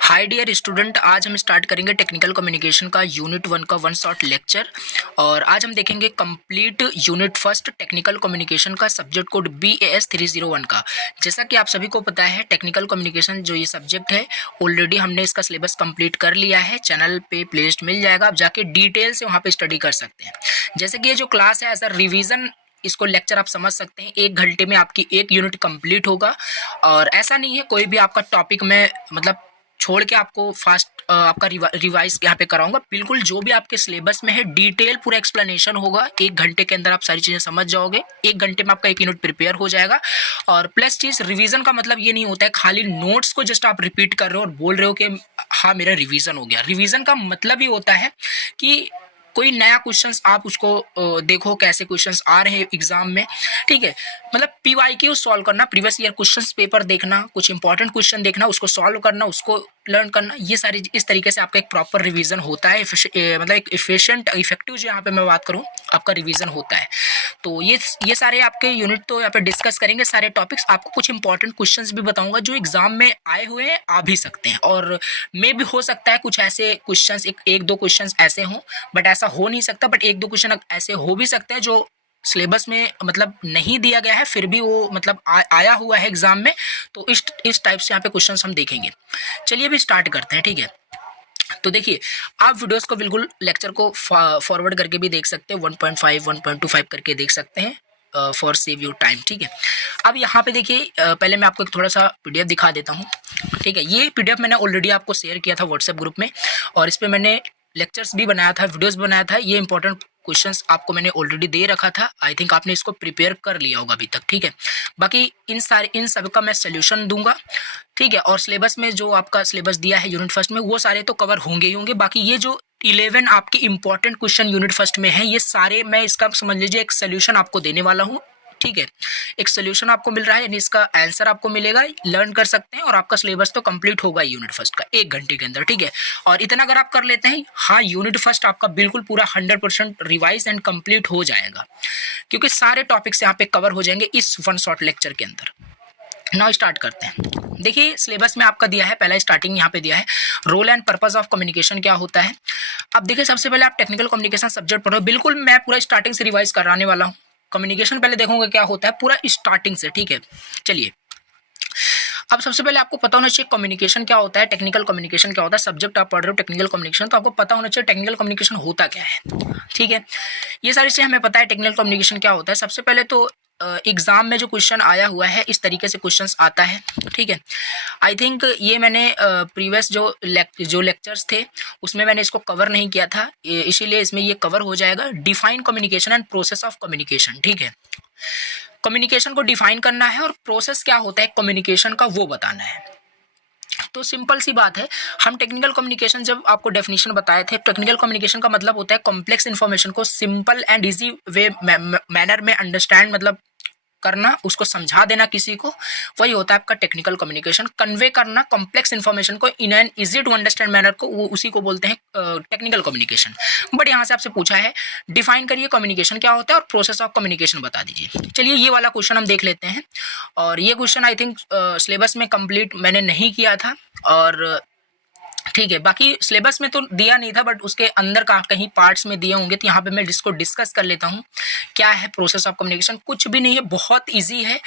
Hi dear student, आज हम start करेंगे टेक्निकल कम्युनिकेशन का यूनिट 1 का वन शॉट लेक्चर। और आज हम देखेंगे complete unit first technical communication का सब्जेक्ट कोड BAS 301 का। जैसा कि आप सभी को पता है, टेक्निकल कम्युनिकेशन जो ये सब्जेक्ट है, ऑलरेडी हमने इसका सिलेबस कंप्लीट कर लिया है। चैनल पे प्लेलिस्ट मिल जाएगा, आप जाके डिटेल से वहाँ पे स्टडी कर सकते हैं। जैसे कि ये जो क्लास है एज अ रिविजन, इसको लेक्चर आप समझ सकते हैं। 1 घंटे में आपकी एक यूनिट कंप्लीट होगा। और ऐसा नहीं है कोई भी आपका टॉपिक में मतलब छोड़ के आपको फास्ट आपका रिवाइज यहाँ पे कराऊंगा। बिल्कुल जो भी आपके सिलेबस में है डिटेल पूरा एक्सप्लेनेशन होगा। 1 घंटे के अंदर आप सारी चीज़ें समझ जाओगे। 1 घंटे में आपका एक यूनिट प्रिपेयर हो जाएगा। और प्लस चीज़, रिवीजन का मतलब ये नहीं होता है खाली नोट्स को जस्ट आप रिपीट कर रहे हो और बोल रहे हो कि हाँ मेरा रिवीजन हो गया। रिवीजन का मतलब ये होता है कि कोई नया क्वेश्चंस आप उसको देखो कैसे क्वेश्चंस आ रहे हैं एग्जाम में। ठीक है, मतलब PYQ सॉल्व करना, प्रीवियस ईयर क्वेश्चंस पेपर देखना, कुछ इंपॉर्टेंट क्वेश्चन देखना, उसको सॉल्व करना, उसको लर्न करना, ये सारी इस तरीके से आपका एक प्रॉपर रिवीजन होता है। मतलब एक इफिशिएंट इफेक्टिव जो यहाँ पे मैं बात करूँ, आपका रिवीजन होता है। तो ये सारे आपके यूनिट तो यहाँ पे डिस्कस करेंगे सारे टॉपिक्स। आपको कुछ इंपॉर्टेंट क्वेश्चंस भी बताऊंगा जो एग्जाम में आए हुए हैं, आ भी सकते हैं। और मे भी हो सकता है कुछ ऐसे क्वेश्चंस, एक दो क्वेश्चंस ऐसे हों, बट ऐसा हो नहीं सकता। बट एक दो क्वेश्चन ऐसे हो भी सकते हैं जो सिलेबस में मतलब नहीं दिया गया है, फिर भी वो मतलब आया हुआ है एग्जाम में। तो इस टाइप से यहाँ पे क्वेश्चंस हम देखेंगे। चलिए अभी स्टार्ट करते हैं। ठीक है, तो देखिए, आप वीडियोस को बिल्कुल लेक्चर को फॉरवर्ड करके भी देख सकते हैं, 1.5 1.25 करके देख सकते हैं फॉर सेव योर टाइम। ठीक है, अब यहाँ पे देखिए, पहले मैं आपको एक थोड़ा सा PDF दिखा देता हूँ। ठीक है, ये PDF मैंने ऑलरेडी आपको शेयर किया था व्हाट्सएप ग्रुप में, और इस पर मैंने लेक्चर्स भी बनाया था, वीडियोस बनाया था। ये इंपॉर्टेंट क्वेश्चंस आपको मैंने ऑलरेडी दे रखा था। आई थिंक आपने इसको प्रिपेयर कर लिया होगा अभी तक। ठीक है, बाकी इन सब का मैं सोल्यूशन दूंगा। ठीक है, और सिलेबस में जो आपका सिलेबस दिया है यूनिट फर्स्ट में, वो सारे तो कवर होंगे ही होंगे। बाकी ये जो 11 आपके इंपॉर्टेंट क्वेश्चन यूनिट फर्स्ट में है, ये सारे मैं इसका समझ लीजिए एक सोल्यूशन आपको देने वाला हूँ। ठीक है, एक सोल्यूशन आपको मिल रहा है, यानी इसका आंसर आपको मिलेगा, लर्न कर सकते हैं, और आपका सिलेबस तो कंप्लीट होगा यूनिट फर्स्ट का 1 घंटे के अंदर। ठीक है, और इतना अगर आप कर लेते हैं, हाँ यूनिट फर्स्ट आपका बिल्कुल पूरा 100% रिवाइज एंड कंप्लीट हो जाएगा, क्योंकि सारे टॉपिक्स यहाँ पे कवर हो जाएंगे इस वन शॉट लेक्चर के अंदर। नाउ स्टार्ट करते हैं। देखिए, सिलेबस में आपका दिया है, पहला स्टार्टिंग यहाँ पे दिया है, role and purpose of communication क्या होता है। अब देखिए, सबसे पहले आप टेक्निकल कम्युनिकेशन सब्जेक्ट पढ़ो। बिल्कुल मैं पूरा स्टार्टिंग से रिवाइज कराने वाला हूँ। कम्युनिकेशन पहले देखोगे क्या होता है पूरा स्टार्टिंग से। ठीक है, चलिए, अब सबसे पहले आपको पता होना चाहिए कम्युनिकेशन क्या होता है, टेक्निकल कम्युनिकेशन क्या होता है। सब्जेक्ट आप पढ़ रहे हो टेक्निकल कम्युनिकेशन, तो आपको पता होना चाहिए टेक्निकल कम्युनिकेशन होता क्या है। ठीक है, ये सारी चीज़ें हमें पता है टेक्निकल कम्युनिकेशन क्या होता है। सबसे पहले तो एग्जाम में जो क्वेश्चन आया हुआ है, इस तरीके से क्वेश्चंस आता है। ठीक है, आई थिंक ये मैंने प्रीवियस जो लेक्चर्स थे उसमें मैंने इसको कवर नहीं किया था, इसीलिए इसमें ये कवर हो जाएगा। Define communication and process of communication. ठीक है, कम्युनिकेशन को डिफाइन करना है और प्रोसेस क्या होता है कम्युनिकेशन का वो बताना है। तो सिंपल सी बात है, हम टेक्निकल कम्युनिकेशन जब आपको डेफिनेशन बताए थे, टेक्निकल कम्युनिकेशन का मतलब होता है कॉम्प्लेक्स इन्फॉर्मेशन को simple and easy way manner में अंडरस्टैंड मतलब करना, उसको समझा देना किसी को, वही होता है आपका टेक्निकल कम्युनिकेशन। कन्वे करना कॉम्प्लेक्स इन्फॉर्मेशन को in an easy to understand manner को, उसी को बोलते हैं टेक्निकल कम्युनिकेशन। बट यहाँ से आपसे पूछा है डिफाइन करिए कम्युनिकेशन क्या होता है और प्रोसेस ऑफ कम्युनिकेशन बता दीजिए। चलिए, ये वाला क्वेश्चन हम देख लेते हैं। और ये क्वेश्चन आई थिंक सिलेबस में कंप्लीट मैंने नहीं किया था, और ठीक है, बाकी सिलेबस में तो दिया नहीं था, बट उसके अंदर का कहीं पार्ट्स में दिए होंगे, तो यहाँ पे मैं जिसको डिस्कस कर लेता हूँ। क्या है प्रोसेस ऑफ कम्युनिकेशन? कुछ भी नहीं है, बहुत इजी है।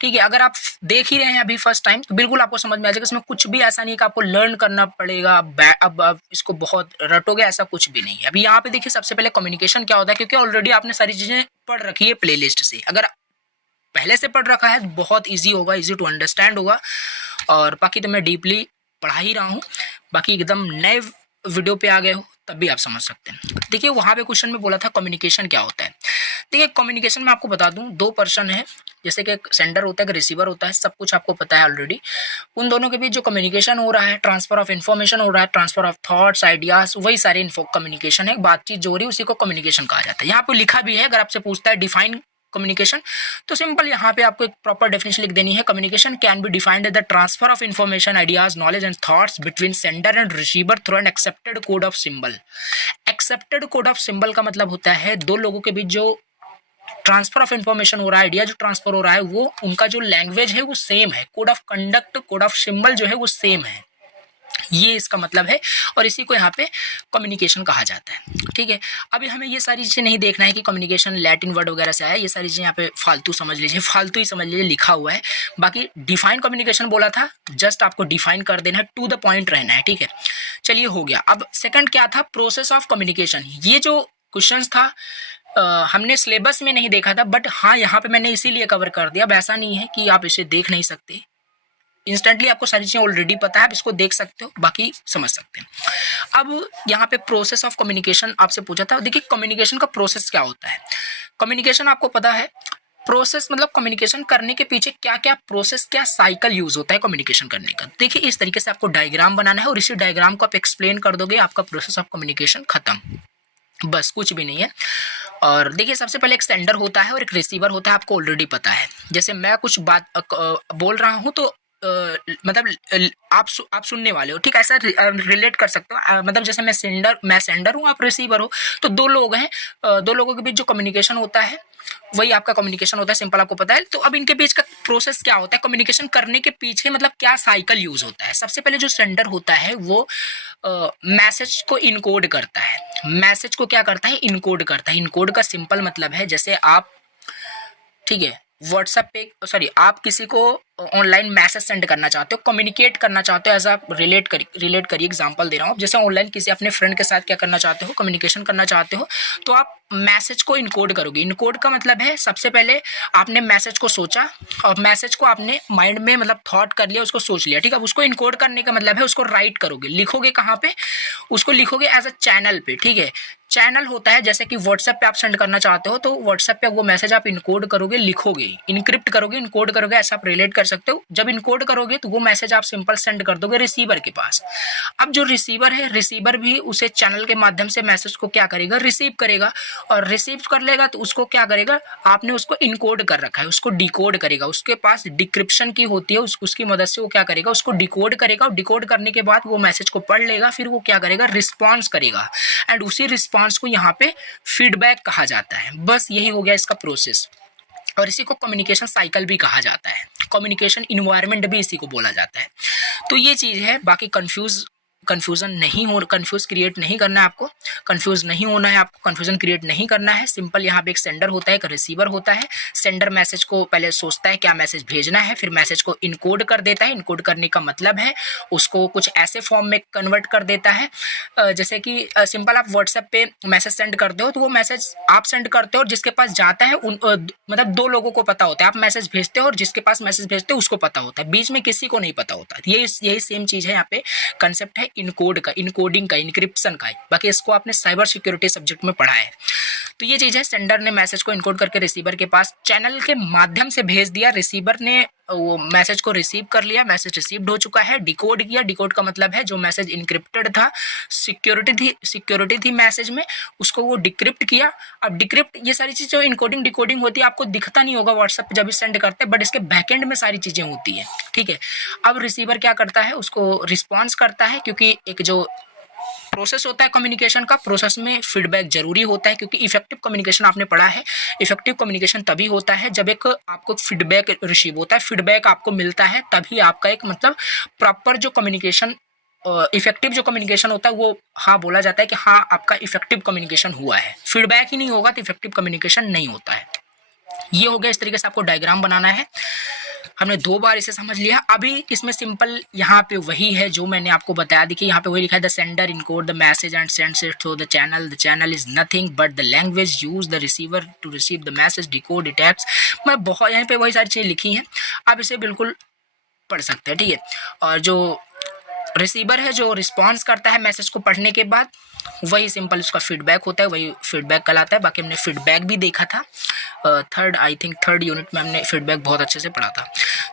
ठीक है, अगर आप देख ही रहे हैं अभी फर्स्ट टाइम, तो बिल्कुल आपको समझ में आ जाएगा। इसमें कुछ भी ऐसा नहीं है कि आपको लर्न करना पड़ेगा, अब आप इसको बहुत रटोगे, ऐसा कुछ भी नहीं है। अभी यहाँ पे देखिए, सबसे पहले कम्युनिकेशन क्या होता है, क्योंकि ऑलरेडी आपने सारी चीज़ें पढ़ रखी है प्ले लिस्ट से। अगर पहले से पढ़ रखा है तो बहुत ईजी होगा, ईजी टू अंडरस्टैंड होगा। और बाकी तो मैं डीपली पढ़ा ही रहा हूँ, बाकी एकदम नए वीडियो पे आ गए हो तब भी आप समझ सकते हैं। देखिए, वहाँ पे क्वेश्चन में बोला था कम्युनिकेशन क्या होता है। देखिए, कम्युनिकेशन में आपको बता दूं, 2 पर्सन है, जैसे कि एक सेंडर होता है, एक रिसीवर होता है, सब कुछ आपको पता है ऑलरेडी। उन दोनों के बीच जो कम्युनिकेशन हो रहा है, ट्रांसफर ऑफ इन्फॉर्मेशन हो रहा है, ट्रांसफर ऑफ थॉट्स, आइडियाज, वही सारे कम्युनिकेशन है। बातचीत जो हो रही है उसी को कम्युनिकेशन कहा जाता है। यहाँ पे लिखा भी है, अगर आपसे पूछता है डिफाइन कम्युनिकेशन, तो सिंपल यहाँ पे आपको एक प्रॉपर डेफिनेशन लिख देनी है। Communication can be defined as the transfer of information, ideas, knowledge and thoughts between sender and receiver through an accepted code of symbol. Accepted code of symbol का मतलब होता है दो लोगों के बीच जो ट्रांसफर ऑफ इन्फॉर्मेशन हो रहा है, आइडिया जो ट्रांसफर हो रहा है, वो उनका जो लैंग्वेज है वो सेम है, code of conduct, code of symbol जो है वो सेम है। ये इसका मतलब है और इसी को यहाँ पे कम्युनिकेशन कहा जाता है। ठीक है, अभी हमें ये सारी चीज़ें नहीं देखना है कि कम्युनिकेशन लैटिन वर्ड वगैरह से आया, ये सारी चीज़ें यहाँ पे फालतू समझ लीजिए, फालतू ही समझ लीजिए, लिखा हुआ है। बाकी डिफाइन कम्युनिकेशन बोला था, जस्ट आपको डिफाइन कर देना है, टू द पॉइंट रहना है। ठीक है, चलिए हो गया। अब सेकंड क्या था, प्रोसेस ऑफ कम्युनिकेशन। ये जो क्वेश्चन था हमने सिलेबस में नहीं देखा था, बट हाँ यहाँ पे मैंने इसीलिए कवर कर दिया। अब ऐसा नहीं है कि आप इसे देख नहीं सकते, इंस्टेंटली आपको सारी चीज़ें ऑलरेडी पता है, आप इसको देख सकते हो, बाकी समझ सकते हैं। अब यहाँ पे प्रोसेस ऑफ कम्युनिकेशन आपसे पूछा था। देखिए कम्युनिकेशन का प्रोसेस क्या होता है। कम्युनिकेशन आपको पता है, प्रोसेस मतलब कम्युनिकेशन करने के पीछे क्या क्या प्रोसेस, क्या साइकिल यूज होता है कम्युनिकेशन करने का। देखिए इस तरीके से आपको डायग्राम बनाना है और इसी डायग्राम को आप एक्सप्लेन कर दोगे, आपका प्रोसेस ऑफ कम्युनिकेशन खत्म, बस कुछ भी नहीं है। और देखिए सबसे पहले एक सेंडर होता है और एक रिसीवर होता है, आपको ऑलरेडी पता है। जैसे मैं कुछ बात बोल रहा हूँ तो मतलब आप सुनने वाले हो, ठीक, ऐसा रिलेट कर सकते हो। मतलब जैसे मैं सेंडर हूँ, आप रिसीवर हो, तो दो लोग हैं, दो लोगों के बीच जो कम्युनिकेशन होता है वही आपका कम्युनिकेशन होता है, सिंपल आपको पता है। तो अब इनके बीच का प्रोसेस क्या होता है, कम्युनिकेशन करने के पीछे मतलब क्या साइकिल यूज होता है। सबसे पहले जो सेंडर होता है वो मैसेज को इनकोड करता है। मैसेज को क्या करता है, इनकोड करता है। इनकोड का सिंपल मतलब है, जैसे आप, ठीक है, व्हाट्सएप पे, सॉरी, आप किसी को ऑनलाइन मैसेज सेंड करना चाहते हो, कम्युनिकेट करना चाहते हो, एज आप रिलेट करिए, एग्जांपल दे रहा हूँ। जैसे ऑनलाइन किसी अपने फ्रेंड के साथ क्या करना चाहते हो, कम्युनिकेशन करना चाहते हो, तो आप मैसेज को इनकोड करोगे। इनकोड का मतलब है सबसे पहले आपने मैसेज को सोचा और मैसेज को आपने माइंड में मतलब थॉट कर लिया, उसको सोच लिया, ठीक है। अब उसको इनकोड करने का मतलब है उसको राइट करोगे, लिखोगे कहाँ पे, उसको लिखोगे एज अ चैनल पे, ठीक है। चैनल होता है जैसे कि व्हाट्सएप पे आप सेंड करना चाहते हो, तो व्हाट्सएप पे वो मैसेज आप इनकोड करोगे, लिखोगे, इनक्रिप्ट करोगे, इनकोड करोगे, ऐसा आप रिलेट कर सकते हो। जब इनकोड करोगे तो वो मैसेज आप सिंपल सेंड कर दोगे रिसीवर के पास। अब जो रिसीवर है, रिसीवर भी उसे चैनल के माध्यम से मैसेज को क्या करेगा, रिसीव करेगा, और रिसीव कर लेगा तो उसको क्या करेगा, आपने उसको इनकोड कर रखा है, उसको डिकोड करेगा। उसके पास डिक्रिप्शन की होती है, उसकी मदद से वो क्या करेगा, उसको डिकोड करेगा, और डिकोड करने के बाद वो मैसेज को पढ़ लेगा, फिर वो क्या करेगा, रिस्पॉन्स करेगा, एंड उसी रिस्पॉन्स को यहाँ पे फीडबैक कहा जाता है। बस यही हो गया इसका प्रोसेस, और इसी को कम्युनिकेशन साइकिल भी कहा जाता है, कम्युनिकेशन इन्वायरमेंट भी इसी को बोला जाता है। तो ये चीज़ है, बाकी कंफ्यूज क्रिएट नहीं करना है आपको, कंफ्यूज नहीं होना है आपको, कंफ्यूजन क्रिएट नहीं करना है। सिंपल यहाँ पे एक सेंडर होता है, एक रिसीवर होता है। सेंडर मैसेज को पहले सोचता है क्या मैसेज भेजना है, फिर मैसेज को इनकोड कर देता है। इनकोड करने का मतलब है उसको कुछ ऐसे फॉर्म में कन्वर्ट कर देता है, जैसे कि सिंपल आप व्हाट्सएप पे मैसेज सेंड करते हो, तो वो मैसेज आप सेंड करते हो और जिसके पास जाता है मतलब दो लोगों को पता होता है। आप मैसेज भेजते हो और जिसके पास मैसेज भेजते हो उसको पता होता है, बीच में किसी को नहीं पता होता। यही सेम चीज़ है, यहाँ पे कंसेप्ट है इनकोड का, इनकोडिंग का, इनक्रिप्शन का। बाकी इसको आपने साइबर सिक्योरिटी सब्जेक्ट में पढ़ा है। तो ये चीज़ है, सेंडर ने मैसेज को इनकोड करके रिसीवर के पास चैनल के माध्यम से भेज दिया, रिसीवर ने वो मैसेज को रिसीव कर लिया, मैसेज रिसीव्ड हो चुका है, डिकोड किया। डिकोड का मतलब है जो मैसेज इनक्रिप्टेड था, सिक्योरिटी थी मैसेज में, उसको वो डिक्रिप्ट किया। अब डिक्रिप्ट, ये सारी चीज़ जो इनकोडिंग डिकोडिंग होती है आपको दिखता नहीं होगा व्हाट्सएप पे जब भी सेंड करते हैं, बट इसके बैकएंड में सारी चीज़ें होती है, ठीक है। अब रिसीवर क्या करता है, उसको रिस्पॉन्स करता है, क्योंकि एक जो प्रोसेस होता है कम्युनिकेशन का, प्रोसेस में फीडबैक जरूरी होता है, क्योंकि इफेक्टिव कम्युनिकेशन आपने पढ़ा है, इफेक्टिव कम्युनिकेशन तभी होता है जब एक आपको फीडबैक रिसीव होता है, फीडबैक आपको मिलता है, तभी आपका एक मतलब प्रॉपर जो कम्युनिकेशन, इफेक्टिव जो कम्युनिकेशन होता है वो हाँ बोला जाता है कि हाँ आपका इफेक्टिव कम्युनिकेशन हुआ है। फीडबैक ही नहीं होगा तो इफेक्टिव कम्युनिकेशन नहीं होता है। ये हो गया, इस तरीके से आपको डायग्राम बनाना है। हमने 2 बार इसे समझ लिया। अभी इसमें सिंपल यहाँ पे वही है जो मैंने आपको बताया। देखिए यहाँ पे वही लिखा है, the sender encode the message and sends it through the channel is nothing but the language use the receiver to receive the message, decode it acts. मैं बहुत यहाँ पे वही सारी चीज़ें लिखी हैं, आप इसे बिल्कुल पढ़ सकते हैं, ठीक है। और जो रिसीवर है जो रिस्पॉन्स करता है मैसेज को पढ़ने के बाद, वही सिंपल उसका फीडबैक होता है, वही फीडबैक कहलाता है। बाकी हमने फीडबैक भी देखा था, थर्ड यूनिट में हमने फीडबैक बहुत अच्छे से पढ़ा था।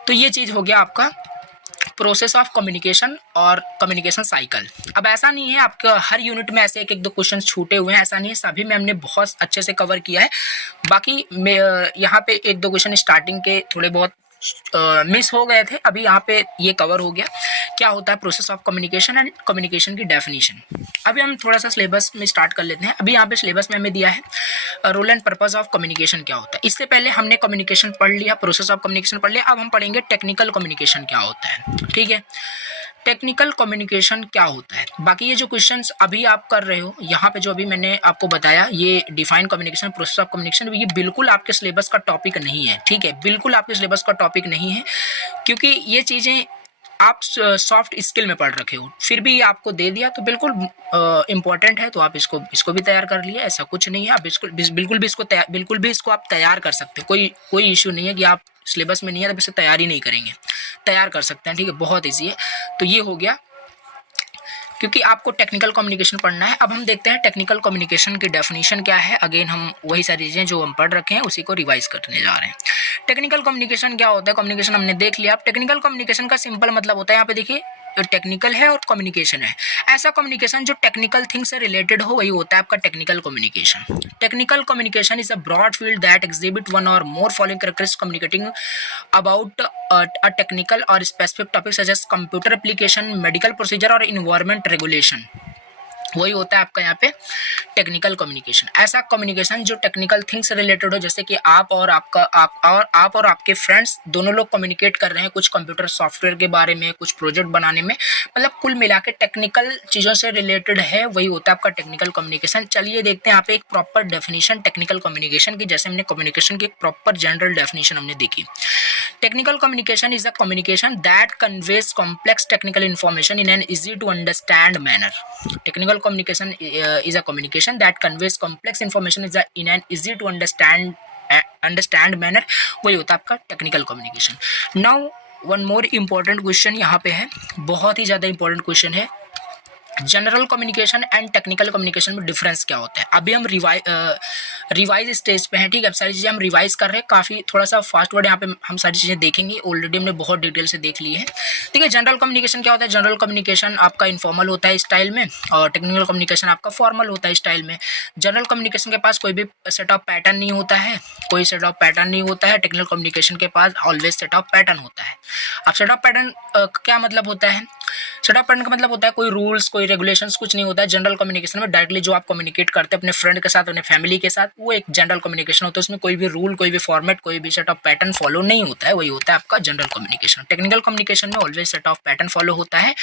तो ये चीज़ हो गया आपका प्रोसेस ऑफ कम्युनिकेशन और कम्युनिकेशन साइकिल। अब ऐसा नहीं है आपका हर यूनिट में ऐसे एक 1-2 क्वेश्चन छूटे हुए हैं, ऐसा नहीं है, सभी में हमने बहुत अच्छे से कवर किया है। बाकी यहाँ पे 1-2 क्वेश्चन स्टार्टिंग के थोड़े बहुत मिस हो गए थे, अभी यहाँ पे ये कवर हो गया। क्या होता है process of communication and communication की डेफिनेशन। अभी हम थोड़ा सा सिलेबस में स्टार्ट कर लेते हैं। अभी यहाँ पे सिलेबस में हमें दिया है role and purpose of communication क्या होता है। इससे पहले हमने कम्युनिकेशन पढ़ लिया, प्रोसेस ऑफ कम्युनिकेशन पढ़ लिया। अब हम पढ़ेंगे टेक्निकल कम्युनिकेशन क्या होता है, ठीक है। टेक्निकल कम्युनिकेशन क्या होता है। बाकी ये जो क्वेश्चंस अभी आप कर रहे हो यहाँ पे, जो अभी मैंने आपको बताया, ये define communication, process of communication, ये बिल्कुल आपके सिलेबस का टॉपिक नहीं है, ठीक है, बिल्कुल आपके सिलेबस का टॉपिक नहीं है, क्योंकि ये चीज़ें आप सॉफ्ट स्किल में पढ़ रखे हो, फिर भी आपको दे दिया तो बिल्कुल इम्पोर्टेंट है, तो आप इसको भी तैयार कर लिए, ऐसा कुछ नहीं है। आप बिल्कुल भी इसको आप तैयार कर सकते हो, कोई इशू नहीं है कि आप सिलेबस में नहीं है तो इसे तैयार ही नहीं करेंगे, तैयार कर सकते हैं, ठीक है, बहुत ईजी है। तो ये हो गया, क्योंकि आपको टेक्निकल कम्युनिकेशन पढ़ना है। अब हम देखते हैं टेक्निकल कम्युनिकेशन की डेफिनेशन क्या है। अगेन हम वही सारी चीज़ें जो हम पढ़ रखे हैं उसी को रिवाइज करने जा रहे हैं। टेक्निकल कम्युनिकेशन क्या होता है, कम्युनिकेशन हमने देख लिया। अब टेक्निकल कम्युनिकेशन का सिंपल मतलब होता है, यहाँ पे देखिए, टेक्निकल है और कम्युनिकेशन है। ऐसा कम्युनिकेशन जो टेक्निकल थिंग से रिलेटेड हो, वही होता है आपका technical communication. Technical communication is a broad field that exhibit one or more following characteristics communicating about a technical or specific topic such as computer application, medical procedure और environment regulation। वही होता है आपका यहाँ पे टेक्निकल कम्युनिकेशन। ऐसा communication जो technical thing से रिलेटेड हो, जैसे कि आप और आपके फ्रेंड्स दोनों लोग कम्युनिकेट कर रहे हैं कुछ कंप्यूटर सॉफ्टवेयर के बारे में, कुछ प्रोजेक्ट बनाने में, मतलब कुल मिला के टेक्निकल चीज़ों से रिलेटेड है, वही होता है आपका टेक्निकल कम्युनिकेशन। चलिए देखते हैं यहाँ पे एक प्रॉपर डेफिनेशन टेक्निकल कम्युनिकेशन की। जैसे हमने कम्युनिकेशन की एक प्रॉपर जनरल डेफिनेशन हमने देखी। Technical communication is a communication that conveys complex technical information in an easy to understand manner. Technical communication is a communication that conveys complex information in an easy to understand manner। वही होता है आपका technical communication. Now one more important question यहाँ पे है, बहुत ही ज़्यादा important question है, general communication and technical communication में डिफरेंस क्या होता है। अभी हम रिवाइज स्टेज पे हैं, ठीक है, अब सारी चीज़ें हम रिवाइज कर रहे हैं, काफ़ी थोड़ा सा फास्ट वर्ड यहाँ पे हम सारी चीज़ें देखेंगे, ऑलरेडी हमने बहुत डिटेल से देख ली है, ठीक है। जनरल कम्युनिकेशन क्या होता है, जनरल कम्युनिकेशन आपका इनफॉर्मल होता है स्टाइल में, और टेक्निकल कम्युनिकेशन आपका फॉर्मल होता है स्टाइल में। जनरल कम्युनिकेशन के पास कोई भी सेट ऑफ पैटर्न नहीं होता है, टेक्निकल कम्युनिकेशन के पास ऑलवेज सेट ऑफ पैटर्न होता है। अब सेट ऑफ पैटर्न क्या मतलब होता है, सेट ऑफ पैटर्न का मतलब होता है कोई रूल्स, कोई रेगुलेशंस कुछ नहीं होता है। जनरल कम्युनिकेशन में डायरेक्टली जो आप कम्युनिकेट करते हैं अपने फ्रेंड के साथ, अपने फैमिली के साथ, वो एक जनरल कम्युनिकेशन होता है। उसमें कोई भी रूल, कोई भी फॉर्मेट, कोई भी सेट ऑफ पैटर्न फॉलो नहीं होता है, वही होता है आपका जनरल कम्युनिकेशन। टेक्निकल कम्युनिकेशन में always set of pattern follow होता है,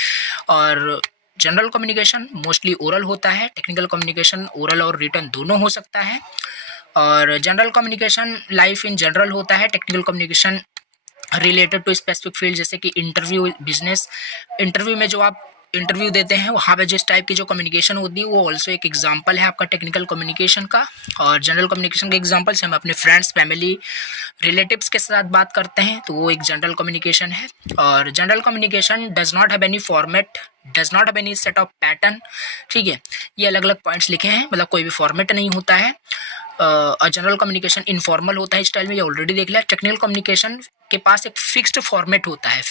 और जनरल कम्युनिकेशन मोस्टली ओरल होता है। टेक्निकल कम्युनिकेशन ओरल और रिटन दोनों हो सकता है, और general communication life in general होता है। Technical communication related to specific field, जैसे कि इंटरव्यू, बिजनेस इंटरव्यू में जो आप इंटरव्यू देते हैं वहाँ पे जिस टाइप की जो कम्युनिकेशन होती है वो ऑल्सो एक एग्जांपल है आपका टेक्निकल कम्युनिकेशन का। और जनरल कम्युनिकेशन के एग्जांपल से हम अपने फ्रेंड्स, फैमिली, रिलेटिव्स के साथ बात करते हैं तो वो एक जनरल कम्युनिकेशन है। और general communication does not have any format, does not have any set of pattern, ठीक है, ये अलग अलग पॉइंट्स लिखे हैं, मतलब कोई भी फॉर्मेट नहीं होता है। और जनरल कम्युनिकेशन इनफॉर्मल होता है स्टाइल में, ये ऑलरेडी देख लिया। टेक्निकल कम्युनिकेशन के पास एक फिक्स्ड फॉर्मेट होता है,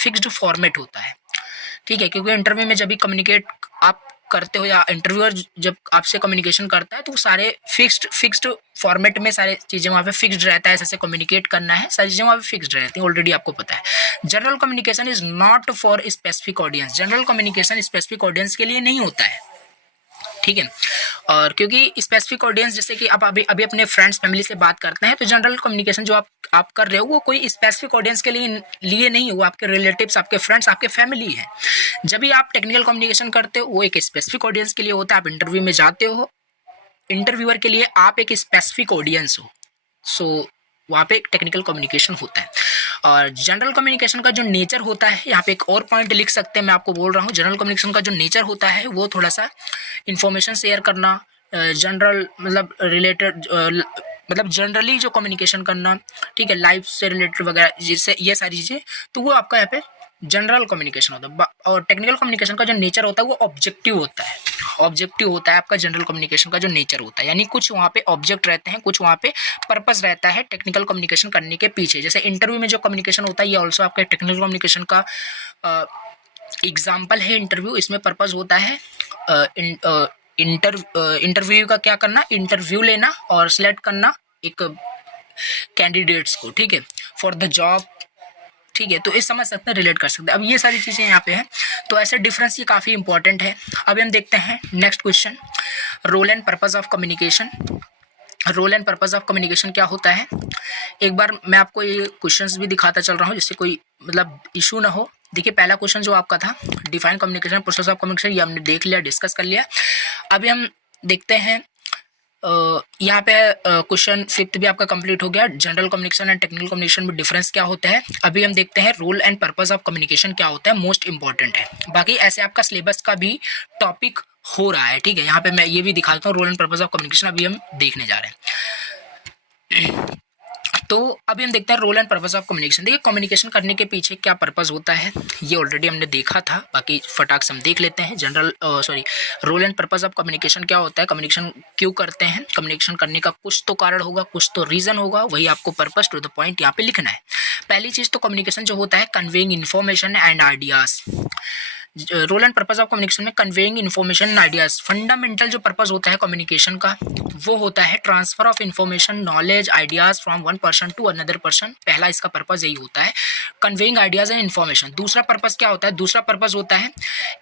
ठीक है, क्योंकि इंटरव्यू में जब भी कम्युनिकेट आप करते हो या इंटरव्यूअर जब आपसे कम्युनिकेशन करता है तो सारे फिक्स्ड फॉर्मेट में सारी चीज़ें वहाँ पे फिक्स्ड रहता है, ऐसे कम्युनिकेट करना है, सारी चीज़ें वहाँ पे फिक्स्ड रहती हैं, ऑलरेडी आपको पता है। General communication is not for specific audience, general communication specific audience के लिए नहीं होता है, ठीक है। और क्योंकि स्पेसिफिक ऑडियंस, जैसे कि आप अभी अपने फ्रेंड्स, फैमिली से बात करते हैं तो जनरल कम्युनिकेशन जो आप कर रहे हो वो कोई स्पेसिफिक ऑडियंस के लिए नहीं, वो आपके रिलेटिव्स, आपके फ्रेंड्स, आपके फैमिली है। जब भी आप टेक्निकल कम्युनिकेशन करते हो वो एक स्पेसिफिक ऑडियंस के लिए होता है। आप इंटरव्यू में जाते हो, इंटरव्यूअर के लिए आप एक स्पेसिफिक ऑडियंस हो, सो वहाँ पे टेक्निकल कम्युनिकेशन होता है। और जनरल कम्युनिकेशन का जो नेचर होता है, यहाँ पे एक और पॉइंट लिख सकते हैं, मैं आपको बोल रहा हूँ, जनरल कम्युनिकेशन का जो नेचर होता है वो थोड़ा सा इंफॉर्मेशन शेयर करना, जनरल मतलब रिलेटेड, मतलब जनरली जो कम्युनिकेशन करना, ठीक है, लाइफ से रिलेटेड वगैरह, जिससे ये सारी चीज़ें, तो वो आपका यहाँ पे जनरल कम्युनिकेशन होता है। और टेक्निकल कम्युनिकेशन का जो नेचर होता है वो ऑब्जेक्टिव होता है आपका जनरल कम्युनिकेशन का जो नेचर होता है, यानी कुछ वहाँ पे ऑब्जेक्ट रहते हैं, कुछ वहाँ पे पर्पस रहता है टेक्निकल कम्युनिकेशन करने के पीछे। जैसे इंटरव्यू में जो कम्युनिकेशन होता है ये ऑल्सो आपका टेक्निकल कम्युनिकेशन का एग्जाम्पल है। इंटरव्यू, इसमें पर्पस होता है इंटरव्यू का क्या करना, इंटरव्यू लेना और सिलेक्ट करना एक कैंडिडेट्स को, ठीक है, फॉर द जॉब, ठीक है, तो इस समझ सकते हैं, रिलेट कर सकते हैं। अब ये सारी चीज़ें यहाँ पे हैं, तो ऐसे डिफरेंस ये काफ़ी इंपॉर्टेंट है। अभी हम देखते हैं next question, role and purpose of communication. Role and purpose of communication क्या होता है, एक बार मैं आपको ये क्वेश्चंस भी दिखाता चल रहा हूँ जिससे कोई मतलब इशू ना हो। देखिए पहला क्वेश्चन जो आपका था define communication process of communication, ये हमने देख लिया, डिस्कस कर लिया। अभी हम देखते हैं यहाँ पे क्वेश्चन फिफ्थ भी आपका कंप्लीट हो गया। General communication and technical communication में डिफरेंस क्या होता है। अभी हम देखते हैं role and purpose of communication क्या होता है, मोस्ट इंपॉर्टेंट है। बाकी ऐसे आपका सिलेबस का भी टॉपिक हो रहा है, ठीक है। यहाँ पे मैं ये भी दिखाता हूँ role and purpose of communication, अभी हम देखने जा रहे हैं। तो अभी हम देखते हैं role and purpose of communication. देखिए कम्युनिकेशन करने के पीछे क्या पर्पस होता है ये ऑलरेडी हमने देखा था, बाकी फटाक से हम देख लेते हैं। Role and purpose of communication क्या होता है, कम्युनिकेशन क्यों करते हैं, कम्युनिकेशन करने का कुछ तो कारण होगा, कुछ तो रीजन होगा, वही आपको पर्पस टू द पॉइंट यहाँ पे लिखना है। पहली चीज तो कम्युनिकेशन जो होता है conveying information and ideas. Role and purpose of communication में conveying information and ideas, fundamental जो पर्पस होता है कम्युनिकेशन का वो होता है transfer of information, knowledge, ideas from one person to another person. पहला इसका पर्पस यही होता है, कन्वेइंग आइडियाज एंड इन्फॉर्मेशन। दूसरा पर्पस क्या होता है, दूसरा पर्पस होता है